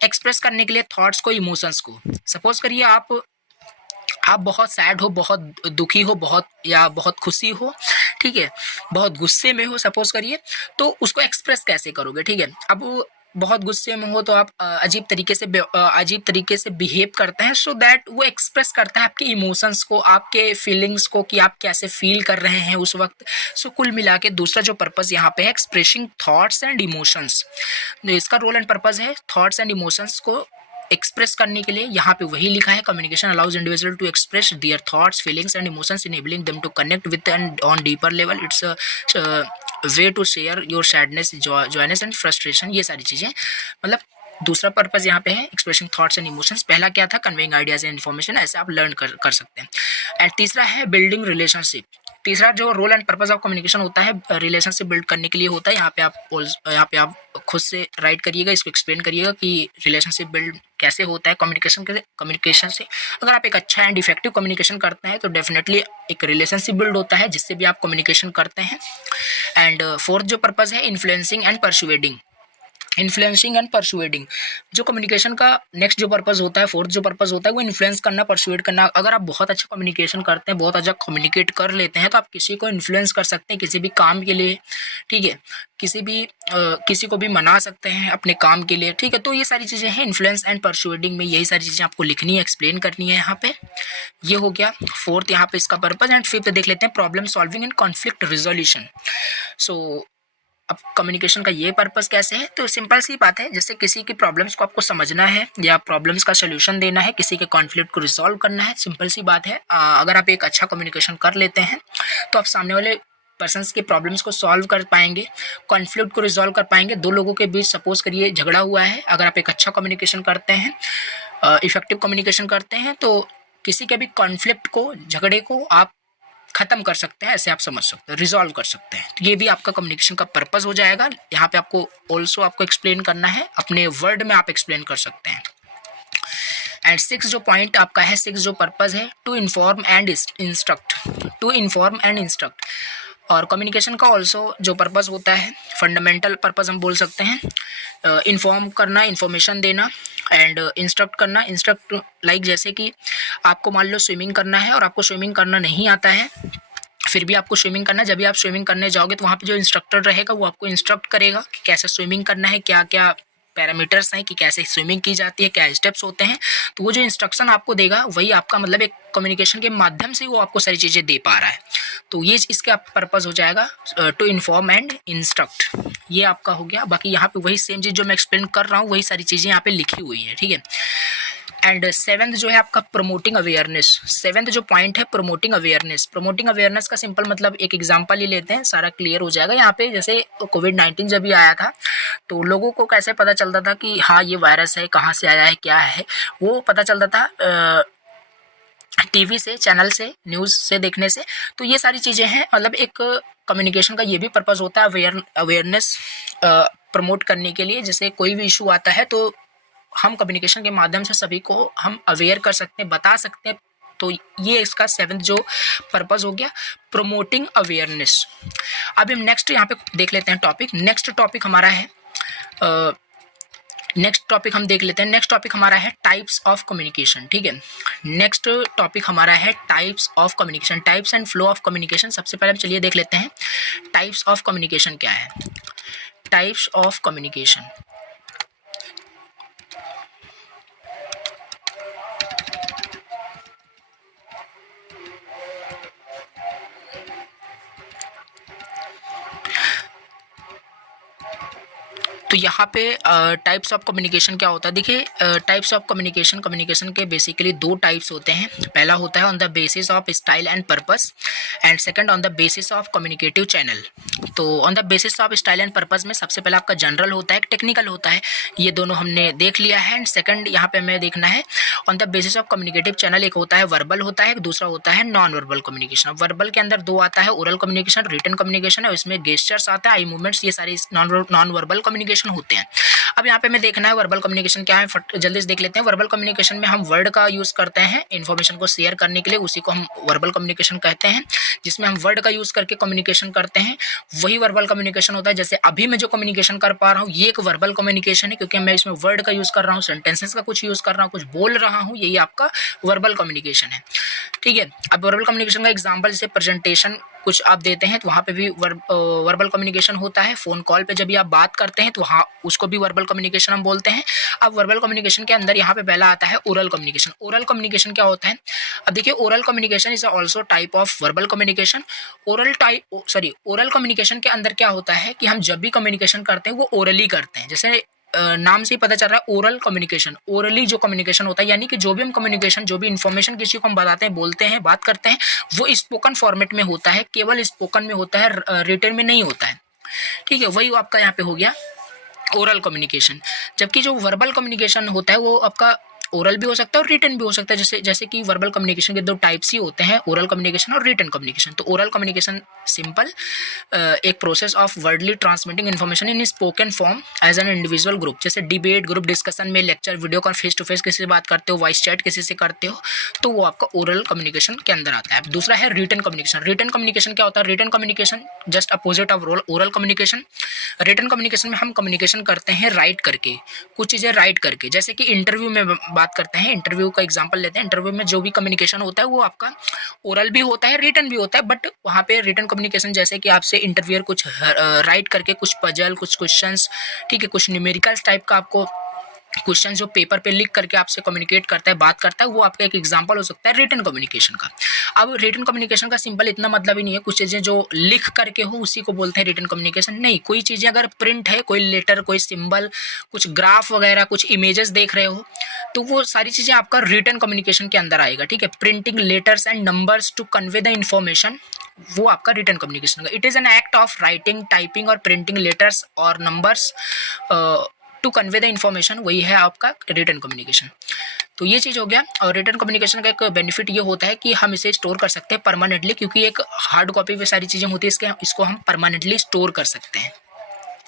एक्सप्रेस करने के लिए थॉट्स को, इमोशंस को। सपोज करिए आप बहुत सैड हो, बहुत दुखी हो, बहुत खुशी हो, ठीक है, बहुत गुस्से में हो सपोज करिए, तो उसको एक्सप्रेस कैसे करोगे, ठीक है। अब बहुत गुस्से में हो तो आप अजीब तरीके से बिहेव करते हैं, सो दैट वो एक्सप्रेस करता है आपके इमोशंस को, आपके फीलिंग्स को, कि आप कैसे फील कर रहे हैं उस वक्त। सो कुल मिला के दूसरा जो पर्पस यहाँ पे है एक्सप्रेसिंग थॉट्स एंड इमोशंस, इसका रोल एंड पर्पस है थॉट्स एंड इमोशंस को एक्सप्रेस करने के लिए। यहाँ पे वही लिखा है, communication allows individual to express their thoughts, feelings and emotions, enabling them to connect with and on deeper level. It's way to share your sadness, joyness and frustration, ये सारी चीजें। मतलब दूसरा पर्पस यहाँ पे है एक्सप्रेसिंग थॉट्स एंड इमोशंस, पहला क्या था कन्वेइंग आइडियाज एंड इन्फॉर्मेशन, ऐसे आप लर्न कर सकते हैं। एंड तीसरा है बिल्डिंग रिलेशनशिप। तीसरा जो role and purpose of communication होता है रिलेशनशिप बिल्ड करने के लिए होता है। यहाँ पे आप खुद से राइट करिएगा, इसको एक्सप्लेन करिएगा कि रिलेशनशिप बिल्ड कैसे होता है कम्युनिकेशन से। अगर आप एक अच्छा एंड इफेक्टिव कम्युनिकेशन करते हैं तो डेफिनेटली एक रिलेशनशिप बिल्ड होता है जिससे भी आप कम्युनिकेशन करते हैं। एंड फोर्थ जो पर्पस है इन्फ्लुएंसिंग एंड परसुएडिंग। जो कम्युनिकेशन का नेक्स्ट जो पर्पस होता है, फोर्थ जो पर्पस होता है वो इन्फ्लुएंस करना, परसुएड करना। अगर आप बहुत अच्छा कम्युनिकेशन करते हैं, बहुत अच्छा कम्युनिकेट कर लेते हैं, तो आप किसी को इन्फ्लुएंस कर सकते हैं किसी भी काम के लिए, ठीक है, किसी को भी मना सकते हैं अपने काम के लिए, ठीक है। तो ये सारी चीज़ें हैं इन्फ्लुएंस एंड परसुएडिंग में, यही सारी चीज़ें आपको लिखनी है, एक्सप्लेन करनी है यहाँ पे। ये हो गया फोर्थ यहाँ पे इसका पर्पस। एंड फिफ्थ देख लेते हैं problem solving and conflict resolution. So अब कम्युनिकेशन का ये पर्पस कैसे है, तो सिंपल सी बात है, जैसे किसी की प्रॉब्लम्स को आपको समझना है या प्रॉब्लम्स का सोल्यूशन देना है, किसी के कॉन्फ्लिक्ट को रिजॉल्व करना है, सिंपल सी बात है। अगर आप एक अच्छा कम्युनिकेशन कर लेते हैं तो आप सामने वाले पर्सन्स के प्रॉब्लम्स को सॉल्व कर पाएंगे, कॉन्फ्लिक्ट को रिजॉल्व कर पाएंगे। दो लोगों के बीच सपोज करिए झगड़ा हुआ है, अगर आप एक अच्छा कम्युनिकेशन करते हैं, इफेक्टिव कम्युनिकेशन करते हैं, तो किसी के भी कॉन्फ्लिक्ट को, झगड़े को आप खत्म कर सकते हैं, ऐसे आप समझ सकते हैं, रिजॉल्व कर सकते हैं। तो ये भी आपका कम्युनिकेशन का पर्पस हो जाएगा। यहाँ पे आपको एक्सप्लेन करना है, अपने वर्ड में आप एक्सप्लेन कर सकते हैं। एंड सिक्स जो पॉइंट आपका है, सिक्स जो पर्पस है टू इन्फॉर्म एंड इंस्ट्रक्ट। और कम्युनिकेशन का ऑल्सो जो पर्पस होता है, फंडामेंटल पर्पस हम बोल सकते हैं, इन्फॉर्म करना, इन्फॉर्मेशन देना, एंड इंस्ट्रक्ट करना। इंस्ट्रक्ट लाइक जैसे कि आपको मान लो स्विमिंग करना है और आपको स्विमिंग करना नहीं आता है, फिर भी आपको स्विमिंग करना है। जब भी आप स्विमिंग करने जाओगे तो वहाँ पे जो इंस्ट्रक्टर रहेगा वो आपको इंस्ट्रक्ट करेगा कि कैसे स्विमिंग करना है, क्या क्या पैरामीटर्स हैं कि कैसे स्विमिंग की जाती है, क्या स्टेप्स होते हैं। तो वो जो इंस्ट्रक्शन आपको देगा वही आपका मतलब एक कम्युनिकेशन के माध्यम से वो आपको सारी चीज़ें दे पा रहा है। तो ये इसका पर्पस हो जाएगा टू इन्फॉर्म एंड इंस्ट्रक्ट, ये आपका हो गया। बाकी यहाँ पे वही सेम चीज़ जो मैं एक्सप्लेन कर रहा हूँ वही सारी चीज़ें यहाँ पे लिखी हुई है, ठीक है। एंड सेवेंथ जो है आपका प्रमोटिंग अवेयरनेस। सेवेंथ जो पॉइंट है प्रमोटिंग अवेयरनेस का सिंपल मतलब एक एग्जांपल ही लेते हैं, सारा क्लियर हो जाएगा। यहाँ पे जैसे कोविड-19 जब भी आया था तो लोगों को कैसे पता चलता था कि हाँ ये वायरस है, कहाँ से आया है, क्या है, वो पता चलता था टीवी से, चैनल से, न्यूज़ से देखने से। तो ये सारी चीज़ें हैं, मतलब एक कम्युनिकेशन का ये भी पर्पस होता है अवेयरनेस प्रमोट करने के लिए। जैसे कोई भी इशू आता है तो हम कम्युनिकेशन के माध्यम से सभी को हम अवेयर कर सकते हैं, बता सकते हैं। तो ये इसका सेवेंथ जो पर्पस हो गया, प्रमोटिंग अवेयरनेस। अब हम नेक्स्ट यहाँ पे देख लेते हैं टॉपिक। नेक्स्ट टॉपिक हमारा है नेक्स्ट टॉपिक हमारा है टाइप्स ऑफ कम्युनिकेशन, ठीक है। नेक्स्ट टॉपिक हमारा है types of communication, types and flow of communication. सबसे पहले हम चलिए देख लेते हैं टाइप्स ऑफ कम्युनिकेशन क्या है। Types of communication. तो यहाँ पे टाइप्स ऑफ कम्युनिकेशन क्या होता है, देखिए टाइप्स ऑफ कम्युनिकेशन के बेसिकली दो टाइप्स होते हैं। पहला होता है on the basis of style and purpose, and second on the basis of communicative channel. तो on the basis of style and purpose में सबसे पहला आपका जनरल होता है, टेक्निकल होता है, ये दोनों हमने देख लिया है। एंड सेकंड यहाँ पे हमें देखना है on the basis of communicative channel, एक होता है वर्बल होता है, दूसरा होता है नॉन वर्बल कम्युनिकेशन। वर्बल के अंदर दो आता है, ओरल कम्युनिकेशन, रिटन कम्युनिकेशन है, इसमें गेस्चर्स आता है, आई मूवमेंट्स, ये सारे नॉन वर्बल कम्युनिकेशन होते हैं। अब यहाँ पे हमें देखना है वर्बल कम्युनिकेशन क्या है, जल्दी से देख लेते हैं। वर्बल कम्युनिकेशन में हम वर्ड का यूज करते हैं इन्फॉर्मेशन को शेयर करने के लिए, उसी को हम वर्बल कम्युनिकेशन कहते हैं, जिसमें हम वर्ड का यूज करके कम्युनिकेशन करते हैं, वही वर्बल कम्युनिकेशन होता है। जैसे अभी मैं जो कम्युनिकेशन कर पा रहा हूँ ये एक वर्बल कम्युनिकेशन है, क्योंकि मैं इसमें वर्ड का यूज कर रहा हूँ, सेंटेंसेस का कुछ यूज कर रहा हूँ, कुछ बोल रहा हूँ, यही आपका वर्बल कम्युनिकेशन है। ठीक है, अब वर्बल कम्युनिकेशन का एग्जांपल जैसे प्रेजेंटेशन कुछ आप देते हैं तो वहाँ पे भी वर्बल कम्युनिकेशन होता है। फोन कॉल पे जब भी आप बात करते हैं तो वहाँ उसको भी वर्बल कम्युनिकेशन हम बोलते हैं। अब वर्बल कम्युनिकेशन के अंदर यहाँ पे पहला आता है ओरल कम्युनिकेशन। ओरल कम्युनिकेशन क्या होता है, अब देखिए oral communication is also type of verbal communication. Oral communication के अंदर क्या होता है कि हम जब भी कम्युनिकेशन करते हैं वो ओरली करते हैं। जैसे नाम से ही पता चल रहा है ओरल कम्युनिकेशन, ओरली जो कम्युनिकेशन होता है, यानी कि जो भी हम कम्युनिकेशन, जो भी इन्फॉर्मेशन किसी को हम बताते हैं, बोलते हैं, बात करते हैं, वो स्पोकन फॉर्मेट में होता है, केवल स्पोकन में होता है, रिटन में नहीं होता है। ठीक है, वही आपका यहाँ पे हो गया ओरल कम्युनिकेशन। जबकि जो वर्बल कम्युनिकेशन होता है वो आपका ओरल भी हो सकता है और रिटन भी हो सकता है। जैसे कि वर्बल कम्युनिकेशन के दो टाइप्स ही होते हैं, ओरल कम्युनिकेशन और रिटन कम्युनिकेशन। तो ओरल कम्युनिकेशन सिंपल एक process of verbally transmitting information in spoken form as an individual group. जैसे डिबेट, ग्रुप डिस्कशन में, lecture, video call, face to face किसी से बात करते हो, वॉइस चैट किसी से करते हो, तो वो आपका ओरल कम्युनिकेशन के अंदर आता है। दूसरा है रिटन कम्युनिकेशन। रिटन कम्युनिकेशन क्या होता है, written communication just opposite of oral communication. Written communication में हम कम्युनिकेशन करते हैं राइट करके, कुछ चीज़ें राइट करके। जैसे कि इंटरव्यू में बात करते हैं, इंटरव्यू का एग्जांपल लेते हैं। इंटरव्यू में जो भी कम्युनिकेशन होता है वो आपका ओरल भी होता है, रिटन भी होता है, बट वहाँ पे रिटन कम्युनिकेशन जैसे कि आपसे इंटरव्यूअर कुछ राइट करके कुछ पजल, कुछ क्वेश्चंस, ठीक है, कुछ न्यूमेरिकल्स टाइप का आपको क्वेश्चन जो पेपर पे लिख करके आपसे कम्युनिकेट करता है, बात करता है, वो आपका एक एग्जांपल हो सकता है रिटन कम्युनिकेशन का। अब रिटन कम्युनिकेशन का सिंपल इतना मतलब ही नहीं है कुछ चीज़ें जो लिख करके हो उसी को बोलते हैं रिटन कम्युनिकेशन, नहीं। कोई चीज़ें अगर प्रिंट है, कोई लेटर, कोई सिंबल, कुछ ग्राफ वगैरह, कुछ इमेजेस देख रहे हो, तो वो सारी चीज़ें आपका रिटन कम्युनिकेशन के अंदर आएगा। ठीक है, printing letters and numbers to convey the information, वो आपका रिटन कम्युनिकेशन का। It is an act of writing, typing और प्रिंटिंग लेटर्स और numbers to convey the information, वही है आपका रिटन कम्युनिकेशन। तो ये चीज़ हो गया। और रिटन कम्युनिकेशन का एक बेनिफिट ये होता है कि हम इसे स्टोर कर सकते हैं परमानेंटली, क्योंकि एक हार्ड कॉपी पे सारी चीज़ें होती है, इसको हम परमानेंटली स्टोर कर सकते हैं।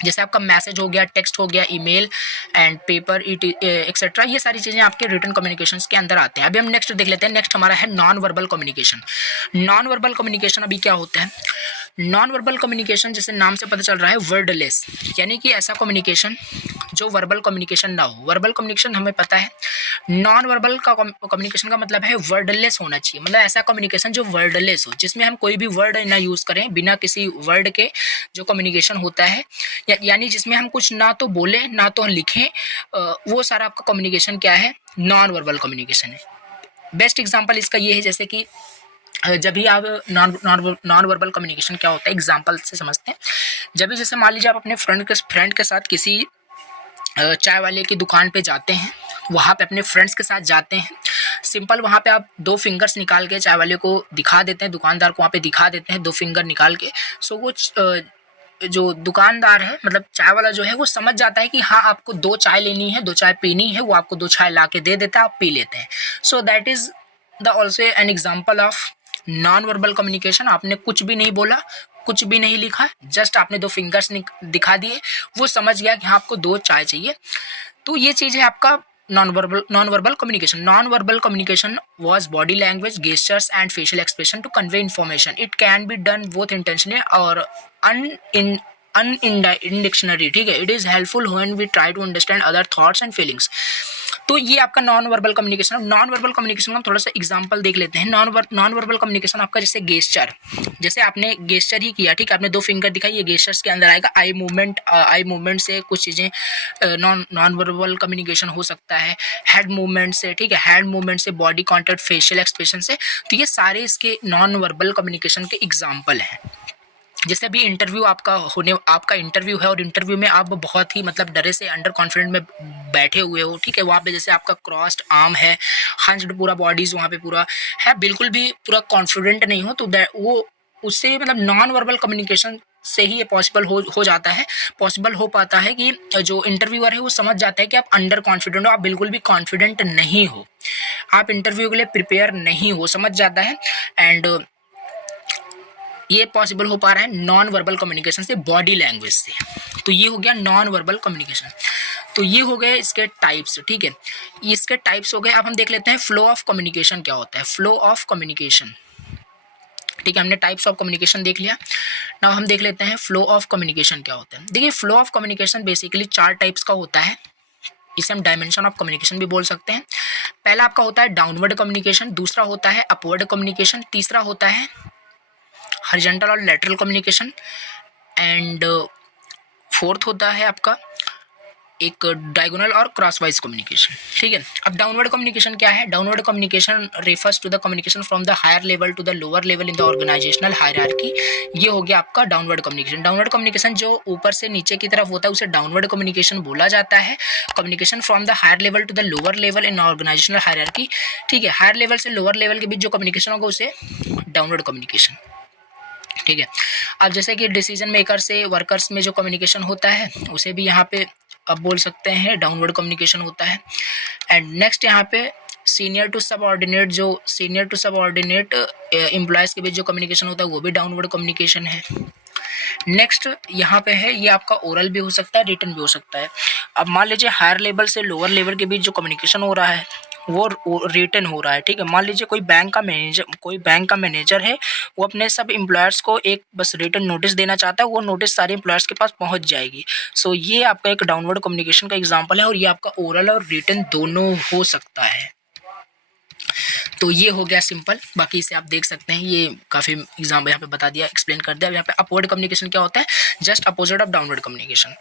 जैसे आपका मैसेज हो गया, टेक्स्ट हो गया, ईमेल एंड पेपर एक्सेट्रा, ये सारी चीज़ें आपके रिटन कम्युनिकेशंस के अंदर आते हैं। अभी हम नेक्स्ट देख लेते हैं। नेक्स्ट हमारा है non verbal communication. Non verbal communication अभी क्या होता है, नॉन वर्बल कम्युनिकेशन जैसे नाम से पता चल रहा है वर्डलेस, यानी कि ऐसा कम्युनिकेशन जो वर्बल कम्युनिकेशन ना हो। वर्बल कम्युनिकेशन हमें पता है, नॉन वर्बल का कम्युनिकेशन का मतलब है वर्डलेस होना चाहिए, मतलब ऐसा कम्युनिकेशन जो वर्डलेस हो, जिसमें हम कोई भी वर्ड ना यूज़ करें, बिना किसी वर्ड के जो कम्युनिकेशन होता है, यानी जिसमें हम कुछ ना तो बोलें ना तो लिखें, वो सारा आपका कम्युनिकेशन क्या है, नॉन वर्बल कम्युनिकेशन है। बेस्ट एग्जांपल इसका ये है, जैसे कि जब भी आप नॉन वर्बल कम्युनिकेशन क्या होता है एग्जांपल से समझते हैं। जब भी जैसे मान लीजिए आप अपने फ्रेंड के साथ किसी चाय वाले की दुकान पे जाते हैं, वहाँ पे अपने फ्रेंड्स के साथ जाते हैं, सिंपल वहाँ पे आप 2 फिंगर्स निकाल के चाय वाले को दिखा देते हैं, दुकानदार को वहाँ पे दिखा देते हैं 2 फिंगर निकाल के। सो वो जो दुकानदार है, मतलब चाय वाला जो है, वो समझ जाता है कि हाँ आपको 2 चाय लेनी है, 2 चाय पीनी है, वो आपको 2 चाय ला के दे देता है, आप पी लेते हैं। So that is the also an example of non verbal communication. आपने कुछ भी नहीं बोला, कुछ भी नहीं लिखा, जस्ट आपने 2 फिंगर्स दिखा दिए, वो समझ गया कि हाँ आपको 2 चाय चाहिए। तो ये चीज़ है आपका non verbal communication. Non verbal communication was body language, gestures and facial expression to convey information. It can be done both intentionally or in dictionary. ठीक है, it is helpful when we try to understand other thoughts and feelings. तो ये आपका non verbal communication. अब non verbal communication का थोड़ा सा example देख लेते हैं। नॉन वर्बल कम्युनिकेशन आपका जैसे गेस्चर, जैसे आपने गेस्चर ही किया, ठीक है, आपने 2 फिंगर दिखाई, ये गेस्चर्स के अंदर आएगा। आई मूवमेंट से कुछ चीज़ें नॉन वर्बल कम्युनिकेशन हो सकता है। हेड मूवमेंट से, ठीक है, हेड मूवमेंट से, बॉडी कॉन्टैक्ट, फेशियल एक्सप्रेशन से, तो ये सारे इसके नॉन वर्बल कम्युनिकेशन के एग्जाम्पल हैं। जैसे अभी आपका इंटरव्यू है और इंटरव्यू में आप बहुत ही मतलब डरे से अंडर कॉन्फिडेंट में बैठे हुए हो, ठीक है, वहाँ पे जैसे आपका क्रॉस्ड आर्म है, हंच्ड पूरा बॉडीज वहाँ पे पूरा है, बिल्कुल भी पूरा कॉन्फिडेंट नहीं हो, तो वो उससे मतलब नॉन वर्बल कम्युनिकेशन से ही ये पॉसिबल हो जाता है, पॉसिबल हो पाता है कि जो इंटरव्यूअर है वो समझ जाता है कि आप अंडर कॉन्फिडेंट हो, आप बिल्कुल भी कॉन्फिडेंट नहीं हो, आप इंटरव्यू के लिए प्रिपेयर नहीं हो, समझ जाता है। एंड ये पॉसिबल हो पा रहा है नॉन वर्बल कम्युनिकेशन से, बॉडी लैंग्वेज से। तो ये हो गया नॉन वर्बल कम्युनिकेशन। तो ये हो गए इसके टाइप्स, ठीक है, इसके टाइप्स हो गए। अब हम देख लेते हैं फ्लो ऑफ कम्युनिकेशन क्या होता है। फ्लो ऑफ कम्युनिकेशन, ठीक है, हमने टाइप्स ऑफ कम्युनिकेशन देख लिया। नाउ हम देख लेते हैं फ्लो ऑफ कम्युनिकेशन क्या होता है। देखिए flow of communication basically 4 types का होता है। इसे हम डायमेंशन ऑफ कम्युनिकेशन भी बोल सकते हैं। पहला आपका होता है डाउनवर्ड कम्युनिकेशन, दूसरा होता है अपवर्ड कम्युनिकेशन, तीसरा होता है हॉरिजॉन्टल और लैटरल कम्युनिकेशन, एंड फोर्थ होता है आपका एक डायगोनल और क्रॉसवाइज कम्युनिकेशन, ठीक है। अब डाउनवर्ड कम्युनिकेशन क्या है। Downward communication refers to the communication from the higher level to the lower level in the organizational hierarchy. ये हो गया आपका डाउनवर्ड कम्युनिकेशन। डाउनवर्ड कम्युनिकेशन जो ऊपर से नीचे की तरफ होता है उसे डाउनवर्ड कम्युनिकेशन बोला जाता है। Communication from the higher level to the lower level in organizational hierarchy, ठीक है, हायर लेवल से लोअर लेवल के बीच जो कम्युनिकेशन होगा उसे डाउनवर्ड कम्युनिकेशन, ठीक है। अब जैसे कि डिसीजन मेकर से वर्कर्स में जो कम्युनिकेशन होता है उसे भी यहाँ पे अब बोल सकते हैं डाउनवर्ड कम्युनिकेशन होता है। एंड नेक्स्ट यहाँ पे सीनियर टू सबऑर्डिनेट एम्प्लॉयज़ के बीच जो कम्युनिकेशन होता है वो भी डाउनवर्ड कम्युनिकेशन है। नेक्स्ट यहाँ पे है, ये आपका ओरल भी हो सकता है, रिटन भी हो सकता है। अब मान लीजिए हायर लेवल से लोअर लेवल के बीच जो कम्युनिकेशन हो रहा है वो रिटन हो रहा है, ठीक है। मान लीजिए कोई बैंक का मैनेजर है, वो अपने सब एम्प्लॉयर्स को एक बस रिटन नोटिस देना चाहता है, वो नोटिस सारे एम्प्लॉयर्स के पास पहुंच जाएगी। सो ये आपका एक डाउनवर्ड कम्युनिकेशन का एग्जांपल है, और ये आपका ओरल और रिटन दोनों हो सकता है। तो ये हो गया सिंपल, बाकी इसे आप देख सकते हैं, ये काफ़ी एग्जाम्पल यहाँ पे बता दिया, एक्सप्लेन कर दिया। यहाँ पे अपवर्ड कम्युनिकेशन क्या होता है, just opposite of downward communication.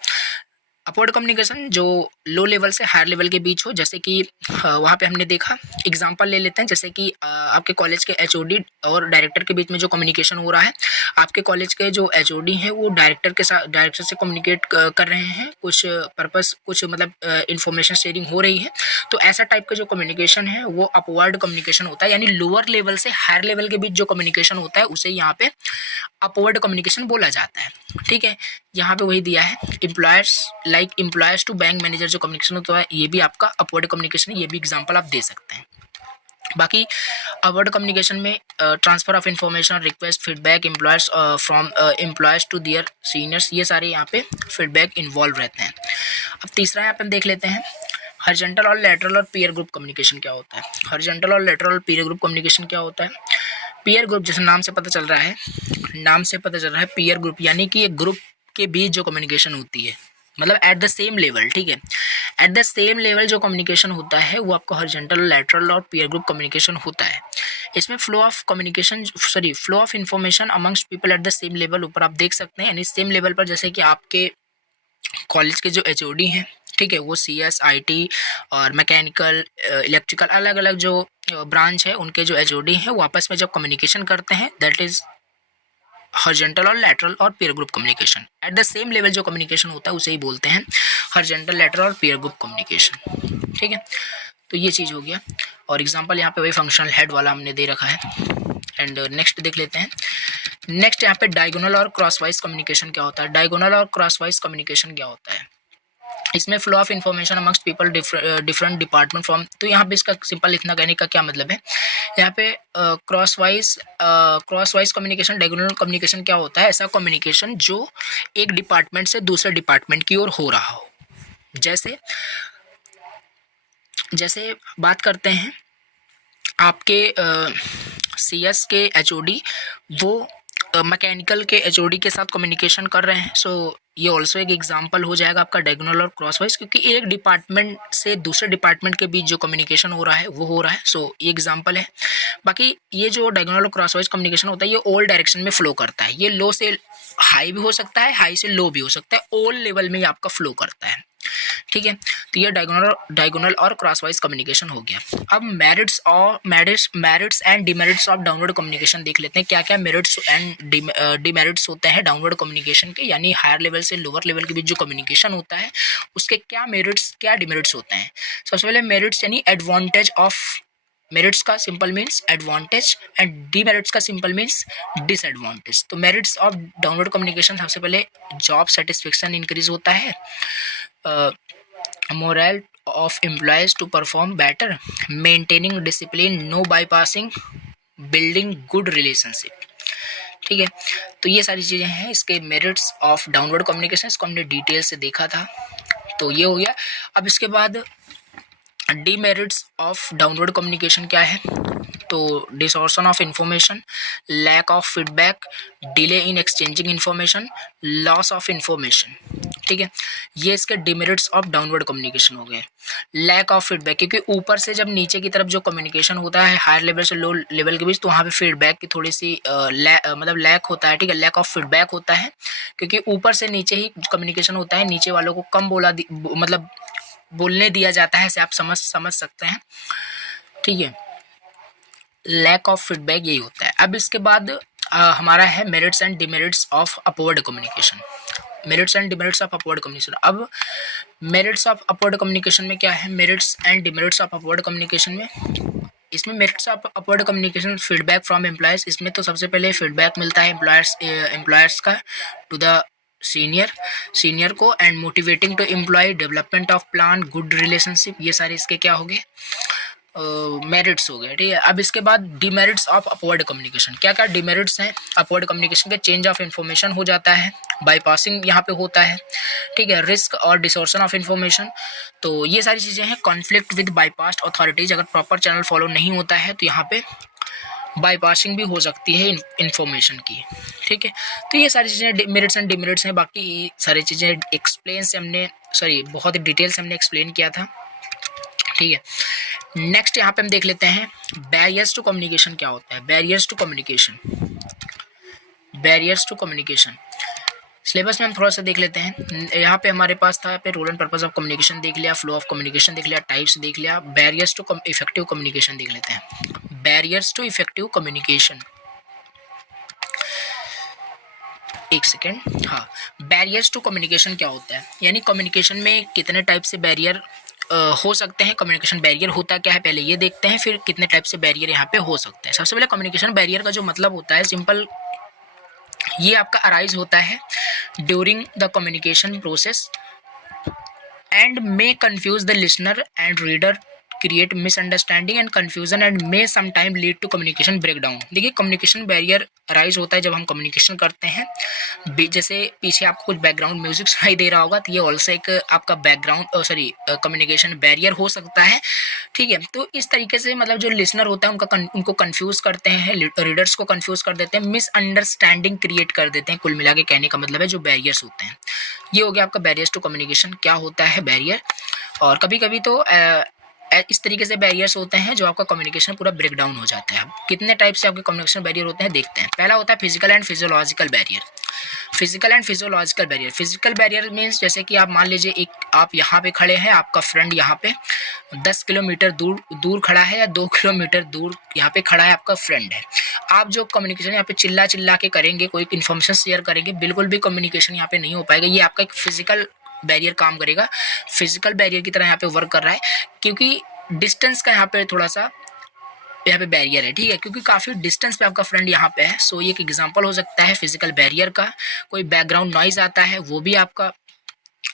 Upward communication जो लो लेवल से हायर लेवल के बीच हो, जैसे कि वहाँ पे हमने देखा, एग्जांपल ले लेते हैं, जैसे कि आपके कॉलेज के एचओडी और डायरेक्टर के बीच में जो कम्युनिकेशन हो रहा है, आपके कॉलेज के जो एचओडी हैं वो डायरेक्टर से कम्युनिकेट कर रहे हैं, कुछ मतलब इंफॉर्मेशन शेयरिंग हो रही है, तो ऐसा टाइप का जो कम्युनिकेशन है वो अपवर्ड कम्युनिकेशन होता है। यानी लोअर लेवल से हायर लेवल के बीच जो कम्युनिकेशन होता है उसे यहाँ पे अपवर्ड कम्युनिकेशन बोला जाता है, ठीक है। यहाँ पे वही दिया है, एम्प्लॉयर्स टू बैंक मैनेजर जो कम्युनिकेशन होता है ये भी आपका अपवर्ड कम्युनिकेशन है, ये भी एग्जांपल आप दे सकते हैं। बाकी अपवर्ड कम्युनिकेशन में transfer of information, request, feedback employers from employers to their seniors, ये सारे यहाँ पे फीडबैक इन्वॉल्व रहते हैं। अब तीसरा यहाँ पे हम देख लेते हैं हॉरिजॉन्टल और लैटरल और पीयर ग्रुप कम्युनिकेशन क्या होता है। हॉरिजॉन्टल और लैटरल और पीयर ग्रुप कम्युनिकेशन क्या होता है। पीयर ग्रुप जैसे नाम से पता चल रहा है पीयर ग्रुप यानी कि एक ग्रुप के बीच जो कम्युनिकेशन होती है, मतलब एट द सेम लेवल, ठीक है, एट द सेम लेवल जो कम्युनिकेशन होता है वो आपका हॉरिजॉन्टल, लैटरल और पीयर ग्रुप कम्युनिकेशन होता है। इसमें flow of information amongst people at the same level, ऊपर आप देख सकते हैं, यानी सेम लेवल पर, जैसे कि आपके कॉलेज के जो एचओडी हैं, ठीक है, वो CS, IT और मैकेनिकल, इलेक्ट्रिकल, अलग अलग जो ब्रांच है उनके जो एचओडी हैं वो आपस में जब कम्युनिकेशन करते हैं, दैट इज हॉरिजॉन्टल और लैटरल और peer group communication. At the same level जो कम्युनिकेशन होता है उसे ही बोलते हैं हॉरिजॉन्टल, लैटरल और पीयर ग्रुप कम्युनिकेशन, ठीक है। तो ये चीज़ हो गया, और एग्जांपल यहाँ पे वही फंक्शनल हेड वाला हमने दे रखा है। एंड नेक्स्ट देख लेते हैं। नेक्स्ट यहाँ पे डायगोनल और क्रॉसवाइज कम्युनिकेशन क्या होता है। डायगोनल और क्रॉसवाइज कम्युनिकेशन क्या होता है, इसमें flow of information amongst people different department from, तो यहाँ पे इसका सिंपल इतना कहने का क्या मतलब है, यहाँ पे क्रॉसवाइज कम्युनिकेशन, डायगोनल कम्युनिकेशन क्या होता है, ऐसा कम्युनिकेशन जो एक डिपार्टमेंट से दूसरे डिपार्टमेंट की ओर हो रहा हो। जैसे बात करते हैं आपके CS के एचओडी वो मैकेनिकल के एचओडी के साथ कम्युनिकेशन कर रहे हैं, सो ये ऑल्सो एक एग्जाम्पल हो जाएगा आपका डायगोनल और क्रॉसवाइज, क्योंकि एक डिपार्टमेंट से दूसरे डिपार्टमेंट के बीच जो कम्युनिकेशन हो रहा है वो हो रहा है। सो ये एग्जाम्पल है। बाकी ये जो डायगोनल और क्रॉसवाइज कम्युनिकेशन होता है ये ऑल डायरेक्शन में फ्लो करता है। ये लो से हाई भी हो सकता है, हाई से लो भी हो सकता है, ऑल लेवल में ये आपका फ्लो करता है। ठीक है, तो ये डायगोनल और क्रॉसवाइज कम्युनिकेशन हो गया। अब merits and demerits of downward communication देख लेते हैं। क्या क्या मेरिट्स एंड डिमेरिट्स होते हैं डाउनवर्ड कम्युनिकेशन के, यानी हायर लेवल से लोअर लेवल के बीच जो कम्युनिकेशन होता है उसके क्या मेरिट्स क्या डिमेरिट्स होते हैं। सबसे पहले मेरिट्स यानी एडवांटेज ऑफ, मेरिट्स का simple means advantage and demerits का सिंपल मीन्स डिसएडवांटेज। तो मेरिट्स ऑफ डाउनवर्ड कम्युनिकेशन, सबसे पहले जॉब सेटिस्फेक्शन इंक्रीज होता है, moral of employees to perform better, maintaining discipline, no bypassing, building good relationship. ठीक है, तो ये सारी चीज़ें हैं इसके मेरिट्स ऑफ डाउनवर्ड कम्युनिकेशन। इसको हमने डिटेल से देखा था, तो ये हो गया। अब इसके बाद डीमेरिट्स ऑफ डाउनवर्ड कम्युनिकेशन क्या है, तो distortion of information, lack of feedback, delay in exchanging information, loss of information. ठीक है, ये इसके डिमेरिट्स ऑफ डाउनवर्ड कम्युनिकेशन हो गए। लैक ऑफ फीडबैक, क्योंकि ऊपर से जब नीचे की तरफ जो कम्युनिकेशन होता है हायर लेवल से लो लेवल के बीच, तो वहाँ पे फीडबैक की थोड़ी सी मतलब लैक होता है। ठीक है, लैक ऑफ फीडबैक होता है, क्योंकि ऊपर से नीचे ही कम्युनिकेशन होता है, नीचे वालों को कम मतलब बोलने दिया जाता है, ऐसे आप समझ सकते हैं। ठीक है, लैक ऑफ फीडबैक यही होता है। अब इसके बाद हमारा है merits and demerits of upward communication. Merits and demerits of upward communication. अब मेरिट्स ऑफ अपवर्ड कम्युनिकेशन में क्या है, merits and demerits of upward communication में, इसमें merits of upward communication feedback from employers. इसमें तो सबसे पहले फीडबैक मिलता है एम्प्लॉयर्स का टू द सीनियर को, and motivating to employ, development of plan, good relationship. ये सारे इसके क्या हो गए, मेरिट्स हो गए। ठीक है, अब इसके बाद डिमेरिट्स ऑफ अपवर्ड कम्युनिकेशन। क्या क्या डिमेरिट्स हैं अपवर्ड कम्युनिकेशन के, चेंज ऑफ इन्फॉर्मेशन हो जाता है, बाईपासिंग यहाँ पे होता है। ठीक है, रिस्क और डिसोर्शन ऑफ इन्फॉर्मेशन, तो ये सारी चीज़ें हैं। कॉन्फ्लिक्ट विद बाईपास्ट अथॉरिटीज, अगर प्रॉपर चैनल फॉलो नहीं होता है तो यहाँ पे बाईपासिंग भी हो सकती है इन्फॉर्मेशन की। ठीक है, तो ये सारी चीज़ें मेरिट्स एंड डिमेरिट्स हैं। बाकी सारी चीज़ें बहुत ही डिटेल से हमने एक्सप्लेन किया था। ठीक है, नेक्स्ट यहाँ पे हम देख लेते हैं बैरियर्स टू कम्युनिकेशन क्या होता है। बैरियर्स टू कम्युनिकेशन सिलेबस में हम थोड़ा सा देख लेते हैं। यहाँ पे हमारे पास था पे role and purpose of communication देख लिया, फ्लो ऑफ कम्युनिकेशन देख लिया, टाइप्स देख लिया। बैरियर्स टू इफेक्टिव कम्युनिकेशन देख लेते हैं। बैरियर्स टू इफेक्टिव कम्युनिकेशन, एक सेकेंड। हाँ, बैरियर्स टू कम्युनिकेशन क्या होता है, यानी कम्युनिकेशन में कितने टाइप से बैरियर हो सकते हैं। कम्युनिकेशन बैरियर होता क्या है पहले ये देखते हैं, फिर कितने टाइप से बैरियर यहाँ पे हो सकते हैं। सबसे पहले कम्युनिकेशन बैरियर का जो मतलब होता है सिंपल, ये आपका अराइज होता है during the communication process and may confuse the listener and reader, create misunderstanding and confusion and may some time lead to communication breakdown. देखिए, कम्युनिकेशन बैरियर राइज होता है जब हम कम्युनिकेशन करते हैं। जैसे पीछे आपको कुछ बैकग्राउंड म्यूजिक सुनाई दे रहा होगा, तो ये ऑल्सो एक आपका कम्युनिकेशन बैरियर हो सकता है। ठीक है, तो इस तरीके से मतलब जो लिसनर होता है उनको कंफ्यूज करते हैं, रीडर्स को कंफ्यूज कर देते हैं, मिसअंडरस्टैंडिंग क्रिएट कर देते हैं। कुल मिला के कहने का मतलब है जो बैरियर्स होते हैं। ये हो गया आपका बैरियर्स टू कम्युनिकेशन। क्या होता है बैरियर, और कभी कभी तो इस तरीके से बैरियर्स होते हैं जो आपका कम्युनिकेशन पूरा ब्रेक डाउन हो जाता है। कितने टाइप से आपके कम्युनिकेशन बैरियर होते हैं देखते हैं। पहला होता है physical and physiological barrier. Physical barrier means जैसे कि आप मान लीजिए आप यहाँ पे खड़े हैं, आपका फ्रेंड यहाँ पे 10 किलोमीटर दूर खड़ा है, या 2 किलोमीटर दूर यहाँ पे खड़ा है, आपका फ्रेंड है। आप जो कम्युनिकेशन यहाँ पे चिल्ला के करेंगे, कोई इन्फॉर्मेशन शेयर करेंगे, बिल्कुल भी कम्युनिकेशन यहाँ पे नहीं हो पाएगा। ये आपका एक फिजिकल बैरियर काम करेगा, फिजिकल बैरियर की तरह यहाँ पे वर्क कर रहा है, क्योंकि डिस्टेंस का यहाँ पे थोड़ा सा यहाँ पे बैरियर है। ठीक है, क्योंकि काफ़ी डिस्टेंस पे आपका फ्रेंड यहाँ पे है। सो ये एक एग्जांपल हो सकता है फिजिकल बैरियर का। कोई बैकग्राउंड नॉइज आता है, वो भी आपका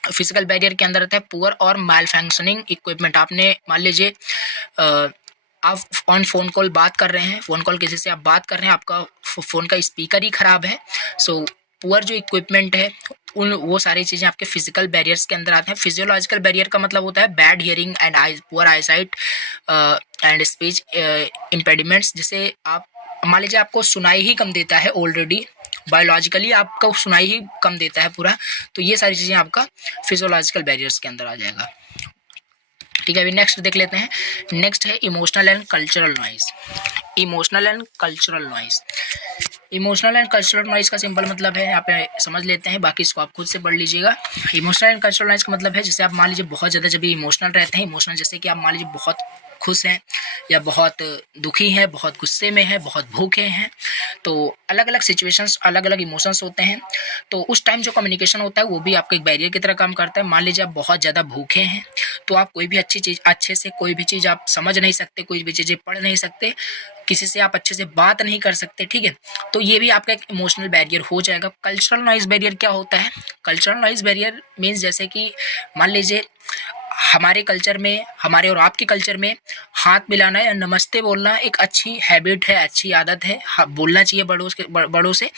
फिजिकल बैरियर के अंदर आता है। पुअर और माल फंक्शनिंग इक्विपमेंट, आपने मान लीजिए आप ऑन फोन कॉल बात कर रहे हैं, फोन कॉल किसी से आप बात कर रहे हैं, आपका फ़ोन का स्पीकर ही ख़राब है। सो पुअर जो इक्विपमेंट है वो सारी चीज़ें आपके फिजिकल बैरियर्स के अंदर आते हैं। फिजियोलॉजिकल बैरियर का मतलब होता है bad hearing and poor eyesight and speech impediments. जैसे आप मान लीजिए आपको सुनाई ही कम देता है ऑलरेडी, बायोलॉजिकली आपका सुनाई ही कम देता है पूरा, तो ये सारी चीज़ें आपका फिजियोलॉजिकल बैरियर्स के अंदर आ जाएगा। ठीक है, अभी नेक्स्ट देख लेते हैं। नेक्स्ट है emotional and cultural noise. Emotional and cultural noise. Emotional and cultural noise का सिंपल मतलब है, यहाँ पे समझ लेते हैं, बाकी इसको आप खुद से पढ़ लीजिएगा। इमोशनल एंड कल्चरल नॉइज का मतलब है जैसे आप मान लीजिए बहुत ज़्यादा जब भी इमोशनल रहते हैं, इमोशनल जैसे कि आप मान लीजिए बहुत खुश हैं या बहुत दुखी हैं, बहुत गुस्से में हैं, बहुत भूखे हैं, तो अलग अलग सिचुएशंस, अलग अलग इमोशंस होते हैं। तो उस टाइम जो कम्युनिकेशन होता है वो भी आपका एक बैरियर की तरह काम करता है। मान लीजिए आप बहुत ज़्यादा भूखे हैं तो आप कोई भी अच्छी चीज़ अच्छे से कोई भी चीज़ आप समझ नहीं सकते, कोई भी चीज़ें पढ़ नहीं सकते, किसी से आप अच्छे से बात नहीं कर सकते, ठीक है, तो ये भी आपका एक इमोशनल बैरियर हो जाएगा। कल्चरल नॉइज बैरियर क्या होता है? कल्चरल नॉइज बैरियर मीन्स जैसे कि मान लीजिए हमारे कल्चर में, हमारे और आपके कल्चर में हाथ मिलाना या नमस्ते बोलना एक अच्छी हैबिट है, अच्छी आदत है, बोलना चाहिए बड़ों से